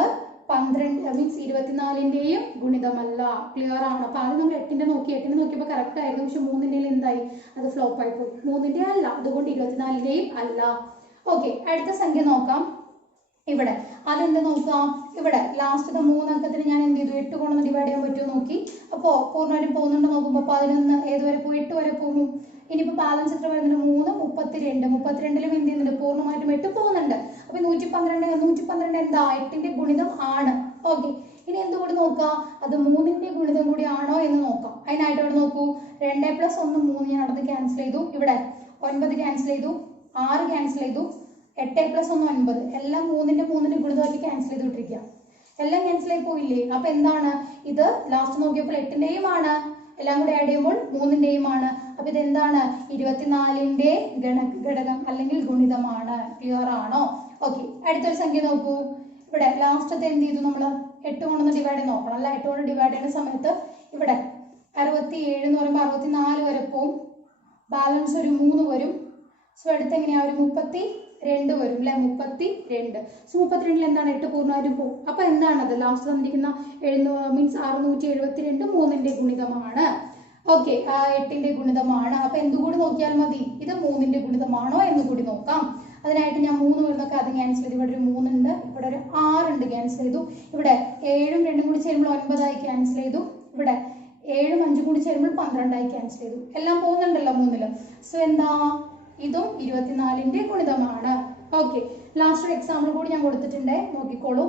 12 മീൻസ് 24ന്റെയും ഗുണിതമല്ല. ക്ലിയർ ആണ്. അപ്പൊ ആദ്യം നമ്മൾ 8ന്റെ നോക്കിയപ്പോൾ കറക്റ്റ് ആയിരുന്നു. പക്ഷെ 3ന്റെ എന്തായി, അത് ഫ്ലോപ്പ് ആയി പോയി. 3ന്റെ അല്ല, അതുകൊണ്ട് 24ന്റെയും അല്ല. ഓക്കെ, അടുത്ത സംഖ്യ നോക്കാം. ഇവിടെ അതെന്ത് നോക്കാം, ഇവിടെ ലാസ്റ്റത്തെ 3 അക്കത്തിന് ഞാൻ എന്ത് ചെയ്തു, 8 കൊണ്ട് ഡിവൈഡ് ചെയ്യാൻ പറ്റുമോ നോക്കി. അപ്പോ പൂർണ്ണമായിട്ടും പോകുന്നുണ്ടോ നോക്കുമ്പോൾ 11 ഏത് വരെ പോകും, 8 വരെ പോകും. ഇനിയിപ്പോ ബാലൻസ് എത്ര വരുന്നുണ്ട്, 3 32. 32ലും എന്ത് ചെയ്യുന്നുണ്ട്, പൂർണ്ണമായിട്ടും 8 പോകുന്നുണ്ട്. അപ്പൊ 112 എന്താ, 8ന്റെ ഗുണിതം ആണ്. ഓക്കെ, ഇനി എന്തുകൂടി നോക്കാം, അത് 3ന്റെ ഗുണിതം കൂടി ആണോ എന്ന് നോക്കാം. അതിനായിട്ട് ഇവിടെ നോക്കൂ, 2 + 1 3 ഞാൻ അവിടെ ക്യാൻസൽ ചെയ്തു. ഇവിടെ 9 ക്യാൻസൽ ചെയ്തു, 6 ക്യാൻസൽ ചെയ്തു, 8 + 1 9. എല്ലാം 3ന്റെ ഗുണിതമാക്കി ക്യാൻസൽ ചെയ്ത് വിട്ടിരിക്കുക. എല്ലാം ക്യാൻസൽ ആയി പോയില്ലേ. അപ്പൊ എന്താണ് ഇത്, ലാസ്റ്റ് നോക്കിയപ്പോൾ 8ന്റെയും ആണ്, എല്ലാം കൂടി ആഡ് ചെയ്യുമ്പോൾ 3ന്റെയും ആണ്. അപ്പൊ ഇത് എന്താണ്, 24ന്റെ ഘടകം അല്ലെങ്കിൽ ഗുണിതമാണ്. ക്ലിയർ ആണോ? ഓക്കെ, അടുത്തൊരു സംഖ്യ നോക്കൂ. ഇവിടെ ലാസ്റ്റത്തെ എന്ത് ചെയ്തു, നമ്മൾ 8 കൊണ്ടൊന്ന് ഡിവൈഡ് നോക്കണം അല്ല. 8 കൊണ്ട് ഡിവൈഡ് ചെയ്യുന്ന സമയത്ത് ഇവിടെ 67 എന്ന് പറയുമ്പോൾ 64 വരെ പോവും. ബാലൻസ് ഒരു 3 വരും. സോ അടുത്ത് എങ്ങനെയാ, ഒരു 32 വരും അല്ലെ, 32. സോ 32ൽ എന്താണ്, 8 പൂർണ്ണമായിട്ടും പോകും. അപ്പൊ എന്താണത്, ലാസ്റ്റ് തന്നിരിക്കുന്ന 672 3ന്റെ ഗുണിതമാണ്. ഓക്കെ, 8ന്റെ ഗുണിതമാണ്. അപ്പൊ എന്തുകൂടി നോക്കിയാൽ മതി, ഇത് 3ന്റെ ഗുണിതമാണോ എന്ന് കൂടി നോക്കാം. അതിനായിട്ട് ഞാൻ 3 വരുന്നൊക്കെ അത് ക്യാൻസൽ ചെയ്തു. ഇവിടെ ഒരു 3 ഉണ്ട്, ഇവിടെ ഒരു 6 ഉണ്ട്, ക്യാൻസൽ ചെയ്തു. ഇവിടെ 7ഉം 2ഉം കൂടി ചേരുമ്പോൾ 9 ക്യാൻസൽ ചെയ്തു. ഇവിടെ 7ഉം 5ഉം കൂടി ചേരുമ്പോൾ 12 ക്യാൻസൽ ചെയ്തു. എല്ലാം പോകുന്നുണ്ടല്ലോ 3ല്. സോ എന്താ, ഇതും 24ന്റെ ഗുണിതമാണ്. ഓക്കെ, ലാസ്റ്റ് ഒരു എക്സാമ്പിൾ കൂടി ഞാൻ കൊടുത്തിട്ടുണ്ട്, നോക്കിക്കോളൂ.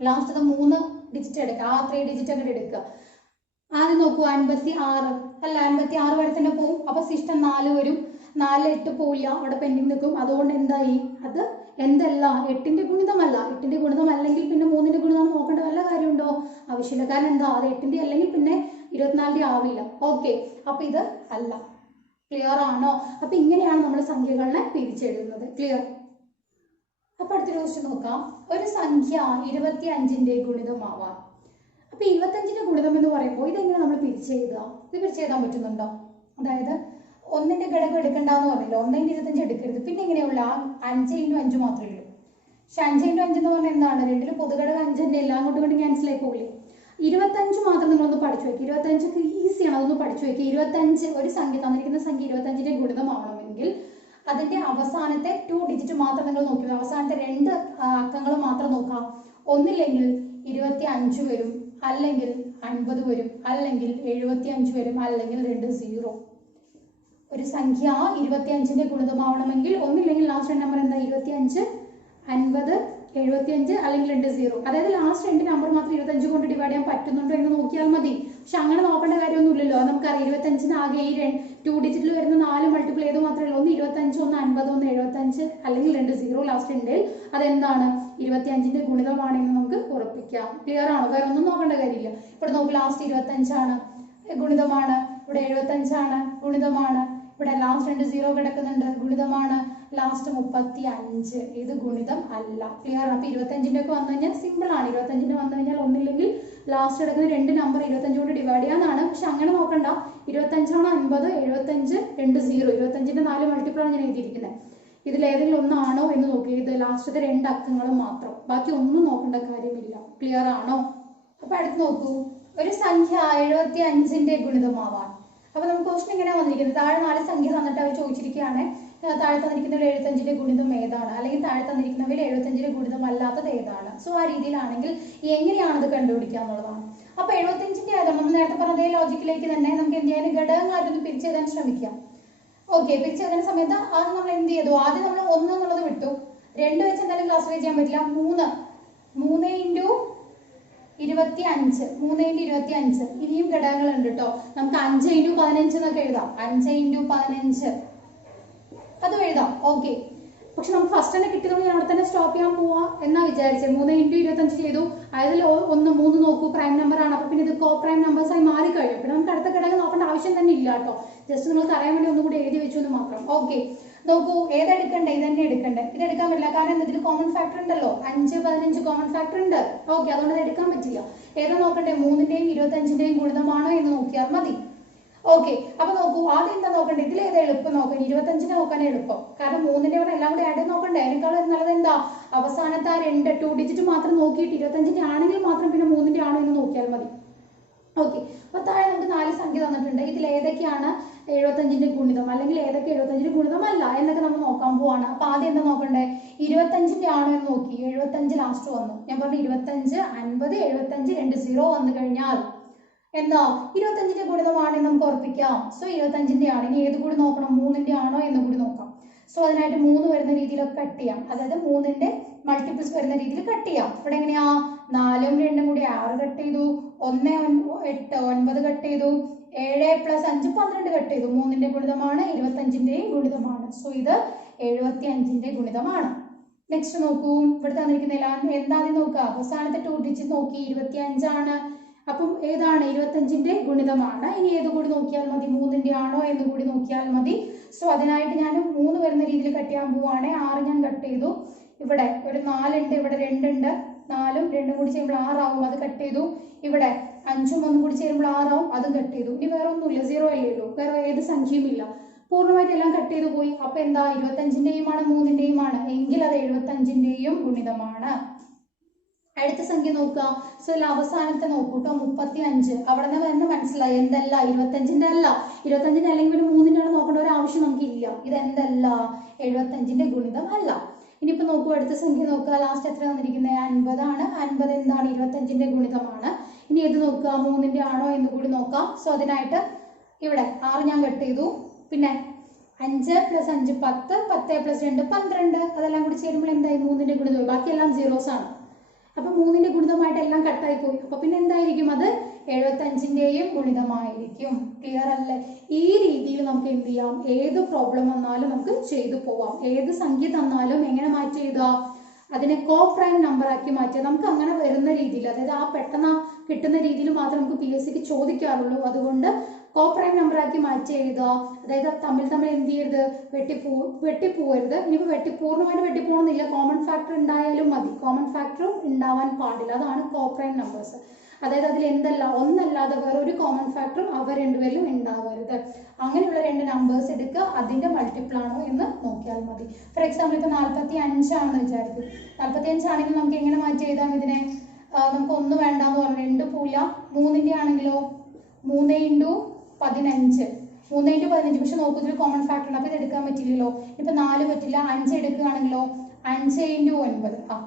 ലാസ്റ്റ് 3 ഡിജിറ്റ് എടുക്കുക, ആ 3 ഡിജിറ്റ് അങ്ങോട്ട് എടുക്കുക. ആദ്യം നോക്കൂ, 56 അല്ല, 56 വരെ തന്നെ പോകും. അപ്പൊ സിസ്റ്റം 4 വരും. 4 8 പോവില്ല, അവിടെ പെൻഡിങ് നിൽക്കും. അതുകൊണ്ട് എന്തായി, അത് എന്തല്ല, 8ന്റെ ഗുണിതമല്ല. 8ന്റെ ഗുണിതം അല്ലെങ്കിൽ പിന്നെ 3ന്റെ ഗുണിതം നോക്കേണ്ട വല്ല കാര്യമുണ്ടോ, ആവശ്യമില്ല. കാരണം എന്താ, അത് 8ന്റെ അല്ലെങ്കിൽ പിന്നെ 24ന്റെ ആവില്ല. ഓക്കെ, അപ്പൊ ഇത് അല്ല. ക്ലിയർ ആണോ? അപ്പൊ ഇങ്ങനെയാണ് നമ്മൾ സംഖ്യകളെ പിരിച്ചെഴുതുന്നത്. ക്ലിയർ? അപ്പൊ അടുത്തൊരു ക്വസ്റ്റ്യൻ നോക്കാം. ഒരു സംഖ്യ 25ന്റെ ഗുണിതമാവാം. അപ്പൊ 25ന്റെ ഗുണിതം എന്ന് പറയുമ്പോൾ ഇതെങ്ങനെ നമ്മൾ പിരിച്ചെഴുതുക, ഇത് പിരിച്ചെഴുതാൻ പറ്റുന്നുണ്ടോ? അതായത് 1ന്റെ ഘടകം എടുക്കണ്ടെന്ന് പറഞ്ഞില്ല, 1/25 എടുക്കരുത്. പിന്നെ എങ്ങനെയുള്ള 5 × 5 മാത്രമേ ഉള്ളൂ. പക്ഷെ 5 × 5 എന്ന് പറഞ്ഞാൽ എന്താണ്, 2ല് പൊതുഘടകം 5 തന്നെ, എല്ലാം കൊണ്ട് ക്യാൻസൽ ആയി പോകില്ലേ. 25 മാത്രം നിങ്ങളൊന്ന് പഠിച്ചു വെക്കുക. 25 ഈസിയാണ്, അതൊന്ന് പഠിച്ചു വെക്കുക. 25 ഒരു സംഖ്യ തന്നിരിക്കുന്ന സംഖ്യ 25ന്റെ ഗുണിതമാവണമെങ്കിൽ അതിന്റെ അവസാനത്തെ 2 ഡിജിറ്റ് മാത്രം നിങ്ങൾ നോക്കുക. അവസാനത്തെ 2 അക്കങ്ങൾ മാത്രം നോക്കാം. ഒന്നില്ലെങ്കിൽ 25 വരും, അല്ലെങ്കിൽ 50 വരും, അല്ലെങ്കിൽ 75 വരും, അല്ലെങ്കിൽ 2 0. ഒരു സംഖ്യ 25ന്റെ ഗുണിതമാവണമെങ്കിൽ ഒന്നില്ലെങ്കിൽ ലാസ്റ്റ് നമ്പർ എന്താ, 25, 50, 75 അല്ലെങ്കിൽ 2 0. അതായത് ലാസ്റ്റ് 2 നമ്പർ മാത്രം 25 കൊണ്ട് ഡിവൈഡ് ചെയ്യാൻ പറ്റുന്നുണ്ടോ എന്ന് നോക്കിയാൽ മതി. പക്ഷെ അങ്ങനെ നോക്കേണ്ട കാര്യമൊന്നുമില്ലല്ലോ. നമുക്കറിയാം 25ന് ആകെ ഈ 2 ഡിജിറ്റിൽ വരുന്ന 4 മൾട്ടിപ്പിൾ ചെയ്ത് മാത്രമേ ഉള്ളൂ. ഒന്ന് 25, ഒന്ന് 50, ഒന്ന് 75 അല്ലെങ്കിൽ 2 0 ലാസ്റ്റ് ഉണ്ട്. അതെന്താണ്, 25ന്റെ ഗുണിതമാണെന്ന് നമുക്ക് ഉറപ്പിക്കാം. ക്ലിയർ ആണോ? വേറെ ഒന്നും നോക്കേണ്ട കാര്യമില്ല. ഇവിടെ നോക്ക്, ലാസ്റ്റ് 25 ആണ്, ഗുണിതമാണ്. ഇവിടെ 75 ആണ്, ഗുണിതമാണ്. ഇവിടെ ലാസ്റ്റ് 2 0 കിടക്കുന്നുണ്ട്, ഗുണിതമാണ്. ലാസ്റ്റ് 35. ഇത് ഗുണിതം അല്ല. ക്ലിയർ ആണ്. അപ്പൊ 25ന്റെ ഒക്കെ വന്നു കഴിഞ്ഞാൽ സിമ്പിൾ ആണ്. 25ന്റെ വന്നു കഴിഞ്ഞാൽ ഒന്നില്ലെങ്കിൽ ലാസ്റ്റ് എടുക്കുന്ന രണ്ട് നമ്പർ 25 കൊണ്ട് ഡിവൈഡ് ചെയ്യാന്നാണ്. പക്ഷെ അങ്ങനെ നോക്കണ്ട. 25 ആണ് 50, 75, 2 0. 25ന്റെ 4 മൾട്ടിപ്പിൾ ആണ് ഞാൻ എഴുതിയിരിക്കുന്നത്. ഇതിൽ ഏതെങ്കിലും ഒന്നാണോ എന്ന് നോക്കി. ഇത് ലാസ്റ്റത്തെ രണ്ട് അക്കങ്ങൾ മാത്രം, ബാക്കി ഒന്നും നോക്കേണ്ട കാര്യമില്ല. ക്ലിയർ ആണോ? അപ്പൊ അടുത്ത് നോക്കൂ. ഒരു സംഖ്യ 75ന്റെ ഗുണിതമാവാൻ. അപ്പൊ നമുക്ക് ക്വസ്റ്റൻ ഇങ്ങനെയാണ് വന്നിരിക്കുന്നത്. താഴെ 4 സംഖ്യ തന്നിട്ട് അവർ ചോദിച്ചിരിക്കുകയാണ്, താഴെ തന്നിരിക്കുന്നവയിൽ 75ന്റെ ഗുണിതം ഏതാണ്, അല്ലെങ്കിൽ താഴെ തന്നിരിക്കുന്നവയിൽ 75ന്റെ ഗുണിതം അല്ലാത്തത് ഏതാണ്. സോ ആ രീതിയിലാണെങ്കിൽ എങ്ങനെയാണത് കണ്ടുപിടിക്കുക എന്നുള്ളതാണ്. അപ്പൊ 75ന്റെ ആയതാണ് നമ്മൾ നേരത്തെ പറഞ്ഞ അതേ ലോജിക്കിലേക്ക് തന്നെ നമുക്ക് എന്ത് ചെയ്യാൻ, ഘടകങ്ങളായിട്ടൊന്ന് പിരിച്ചെഴുതാൻ ശ്രമിക്കാം. ഓക്കെ, പിരിച്ചെഴുതുന്ന സമയത്ത് അത് നമ്മൾ എന്ത് ചെയ്തു, ആദ്യം നമ്മൾ 1 എന്നുള്ളത് വിട്ടു. 2 വെച്ച് എന്തായാലും ക്ലാസിഫൈ ചെയ്യാൻ പറ്റില്ല. 3 ഇൻറ്റു 25, 3 ഇൻറ്റു 25. ഇനിയും ഘടകങ്ങളുണ്ട് കേട്ടോ. നമുക്ക് 5 ഇൻറ്റു 15 എന്നൊക്കെ എഴുതാം. 5 ഇൻറ്റു 15 അതും എഴുതാം. ഓക്കെ, പക്ഷെ നമുക്ക് ഫസ്റ്റ് തന്നെ കിട്ടിയതുകൊണ്ട് ഞാൻ അവിടെ തന്നെ സ്റ്റോപ്പ് ചെയ്യാൻ പോവാ എന്നാ വിചാരിച്ചത്. 3 ഇൻറ്റു 25 ചെയ്തു. അതിൽ 3 നോക്കൂ, പ്രൈം നമ്പർ ആണ്. അപ്പൊ പിന്നെ ഇത് കോ പ്രൈം നമ്പേഴ്സ് ആയി മാറിക്കഴിയും. പിന്നെ നമുക്ക് അടുത്ത ഘടകം നോക്കേണ്ട ആവശ്യം തന്നെ ഇല്ല കേട്ടോ. ജസ്റ്റ് നിങ്ങൾക്ക് അറിയാൻ വേണ്ടി ഒന്നും കൂടി എഴുതി വെച്ചു എന്ന് മാത്രം. ഓക്കെ, നോക്കൂ, ഏതെടുക്കണ്ടേ? ഇതന്നെ എടുക്കണ്ടേ? ഇത് എടുക്കാൻ പറ്റില്ല, കാരണം ഇതിൽ കോമൺ ഫാക്ടർ ഉണ്ടല്ലോ. 5, 15 കോമൺ ഫാക്ടർ ഉണ്ട്. ഓക്കെ, അതുകൊണ്ട് അത് എടുക്കാൻ പറ്റില്ല. ഏതാ നോക്കണ്ടേ? 3ന്റെയും 25ന്റെയും ഗുണിതമാണോ എന്ന് നോക്കിയാൽ മതി. ഓക്കെ, അപ്പൊ നോക്കൂ, ആദ്യം എന്താ നോക്കണ്ടേ? ഇതിൽ ഏതാ എളുപ്പം നോക്കാൻ? 25നെ നോക്കാൻ എളുപ്പം, കാരണം 3ന്റെ കൂടെ എല്ലാം കൂടി ആഡ് നോക്കണ്ടേ. അതിനേക്കാളും നല്ലത് എന്താ, അവസാനത്തെ ആ 2 ഡിജിറ്റ് മാത്രം നോക്കിയിട്ട് 25ന്റെ ആണെങ്കിൽ മാത്രം പിന്നെ 3ന്റെ ആണോ എന്ന് നോക്കിയാൽ മതി. ഓക്കെ, അപ്പൊ താഴെ നമുക്ക് 4 സംഖ്യ തന്നിട്ടുണ്ട്. ഇതിൽ ഏതൊക്കെയാണ് 75ന്റെ ഗുണിതം, അല്ലെങ്കിൽ ഏതൊക്കെ 75ന്റെ ഗുണിതമല്ല എന്നൊക്കെ നമ്മൾ നോക്കാൻ പോവാണ്. അപ്പൊ ആദ്യം എന്താ നോക്കണ്ടേ? 25ന്റെ ആണോ എന്ന് നോക്കി. 75 ലാസ്റ്റ് വന്നു. ഞാൻ പറഞ്ഞു 25, 50, 75, 2 0 വന്നു കഴിഞ്ഞാൽ എന്താ, 25ന്റെ ഗുണിതമാണെന്ന് നമുക്ക് ഉറപ്പിക്കാം. സോ 25ന്റെ ആണ്. ഇനി ഏത് കൂടി നോക്കണം? 3ന്റെ ആണോ എന്ന് കൂടി നോക്കാം. സോ അതിനായിട്ട് 3 വരുന്ന രീതിയിലൊക്കെ കട്ട് ചെയ്യാം. അതായത് 3ന്റെ മൾട്ടിപ്പിൾസ് വരുന്ന രീതിയിൽ കട്ട് ചെയ്യാം. ഇവിടെ എങ്ങനെയാ, 4ഉം 2ഉം കൂടി 6 കട്ട് ചെയ്തു. 1, 8, 9 കട്ട് ചെയ്തു. 7 + 5 12 കട്ട് ചെയ്തു. 3ന്റെ ഗുണിതമാണ്, 25ന്റെയും ഗുണിതമാണ്. സോ ഇത് 75ന്റെ ഗുണിതമാണ്. നെക്സ്റ്റ് നോക്കൂ, ഇവിടെ തന്നിരിക്കുന്നില്ല. എന്താദ്യം നോക്കുക? അവസാനത്തെ 2 ഡിജിറ്റ് നോക്കി. 25 ആണ്. അപ്പം ഏതാണ്? 25ന്റെ ഗുണിതമാണ്. ഇനി ഏത് കൂടി നോക്കിയാൽ മതി? 3ന്റെ ആണോ എന്ന് കൂടി നോക്കിയാൽ മതി. സോ അതിനായിട്ട് ഞാൻ 3 വരുന്ന രീതിയിൽ കട്ട് ചെയ്യാൻ പോവാണ്. 6 ഞാൻ കട്ട് ചെയ്തു. ഇവിടെ ഒരു 4 ഉണ്ട്, ഇവിടെ 2 ഉണ്ട്. 4ഉം 2ഉം കൂടി ചെയ്യുമ്പോൾ 6 ആവും, അത് കട്ട് ചെയ്തു. ഇവിടെ 5ഉം 1ഉം കൂടി ചെയ്യുമ്പോൾ 6 ആവും, അതും കട്ട് ചെയ്തു. ഇനി വേറെ ഒന്നുമില്ല, 0 അല്ലേ ഉള്ളൂ, വേറെ ഏത് സംഖ്യയും ഇല്ല. പൂർണ്ണമായിട്ട് എല്ലാം കട്ട് ചെയ്തു പോയി. അപ്പൊ എന്താ, 25ന്റെയും ആണ് 3ന്റെയും ആണ് എങ്കിൽ അത് 75ന്റെയും ഗുണിതമാണ്. അടുത്ത സംഖ്യ നോക്കുക. സോ അവസാനത്തെ നോക്കൂട്ടോ, 35. അവിടെ നിന്ന് തന്നെ മനസ്സിലായി എന്തല്ല, 25ന്റെ അല്ല. 25ന്റെ അല്ലെങ്കിൽ പിന്നെ 3ന്റെ ആണ് നോക്കേണ്ട ഒരു ആവശ്യം നമുക്കില്ല. ഇതെന്തല്ല, 75ന്റെ ഗുണിതം അല്ല. ഇനിയിപ്പോ നോക്കൂ, അടുത്ത സംഖ്യ നോക്കുക. ലാസ്റ്റ് എത്ര വന്നിരിക്കുന്നത്? 50 ആണ്. 50 എന്താണ്? 25ന്റെ ഗുണിതമാണ്. ഇനി ഏത് നോക്കുക? 3ന്റെ ആണോ എന്ന് കൂടി നോക്കാം. സോ അതിനായിട്ട് ഇവിടെ 6 ഞാൻ കട്ട് ചെയ്തു. പിന്നെ 5 + 5 10, 10 + 2 12. അതെല്ലാം കൂടി ചേരുമ്പോൾ എന്തായി? 3ന്റെ ഗുണിതം. ബാക്കിയെല്ലാം സീറോസ് ആണ്. അപ്പൊ 3ന്റെ ഗുണിതമായിട്ട് എല്ലാം കട്ടായി പോയി. അപ്പൊ പിന്നെ എന്തായിരിക്കും? അത് 75ന്റെയും ഗുണിതമായിരിക്കും. ക്ലിയർ അല്ലേ? ഈ രീതിയിൽ നമുക്ക് എന്ത് ചെയ്യാം? ഏത് പ്രോബ്ലം വന്നാലും നമുക്ക് ചെയ്തു പോവാം. ഏത് സംഖ്യ തന്നാലും എങ്ങനെ മാറ്റി എഴുതുക? അതിനെ കോ പ്രൈം നമ്പർ ആക്കി മാറ്റുക. നമുക്ക് അങ്ങനെ വരുന്ന രീതിയിൽ, അതായത് ആ പെട്ടെന്ന് കിട്ടുന്ന രീതിയിൽ മാത്രം നമുക്ക് PSCക്ക് ചോദിക്കാറുള്ളൂ. അതുകൊണ്ട് കോ പ്രൈം നമ്പർ ആക്കി മാറ്റി എഴുതുക. അതായത് തമ്മിൽ എന്ത് ചെയ്യരുത്? വെട്ടിപ്പോവരുത്. ഇനിയിപ്പോൾ പൂർണ്ണമായിട്ട് വെട്ടിപ്പോകണമെന്നില്ല, കോമൺ ഫാക്ടർ ഉണ്ടായാലും മതി. കോമൺ ഫാക്ടറും ഉണ്ടാവാൻ പാടില്ല. അതാണ് കോ പ്രൈം നമ്പേഴ്സ്. അതായത് അതിൽ എന്തല്ല, ഒന്നല്ലാതെ വേറെ ഒരു കോമൺ ഫാക്ടറും അവർ രണ്ടുപേരും ഉണ്ടാവരുത്. അങ്ങനെയുള്ള 2 നമ്പേഴ്സ് എടുക്കുക, അതിന്റെ മൾട്ടിപ്പിൾ ആണോ എന്ന് നോക്കിയാൽ മതി. ഫോർ എക്സാമ്പിൾ ഇപ്പൊ 45 ആണെന്ന് വിചാരിക്കും. 45 ആണെങ്കിൽ നമുക്ക് എങ്ങനെ മാറ്റി എഴുതാം ഇതിനെ? നമുക്ക് 1 വേണ്ടാന്ന് പറഞ്ഞു, 2 പോല. 3ന്റെ ആണെങ്കിലോ 3 × 15, 3 × 15. പക്ഷെ നോക്കൂ, ഇതിൽ കോമൺ ഫാക്ടർ ഉണ്ട്. അപ്പൊ ഇത് എടുക്കാൻ പറ്റില്ലല്ലോ. ഇപ്പൊ 4 പറ്റില്ല. 5 എടുക്കുകയാണെങ്കിലോ 5 × 9.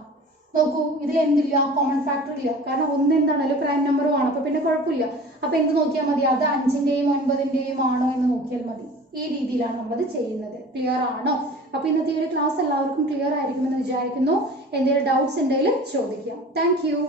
നോക്കൂ, ഇതിൽ എന്തില്ല? കോമൺ ഫാക്ടർ ഇല്ല. കാരണം 1 എന്താണല്ലോ പ്രൈം നമ്പറും ആണ്. അപ്പൊ പിന്നെ കുഴപ്പമില്ല. അപ്പൊ എന്ത് നോക്കിയാൽ മതി? അത് 5ന്റെയും 9ന്റെയും ആണോ എന്ന് നോക്കിയാൽ മതി. ഈ രീതിയിലാണ് നമ്മളത് ചെയ്യുന്നത്. ക്ലിയർ ആണോ? അപ്പൊ ഇന്നത്തെ ഈ ഒരു ക്ലാസ് എല്ലാവർക്കും ക്ലിയർ ആയിരിക്കുമെന്ന് വിചാരിക്കുന്നു. എന്തെങ്കിലും ഡൗട്ട്സ് ഉണ്ടെങ്കിൽ ചോദിക്കാം. Thank you.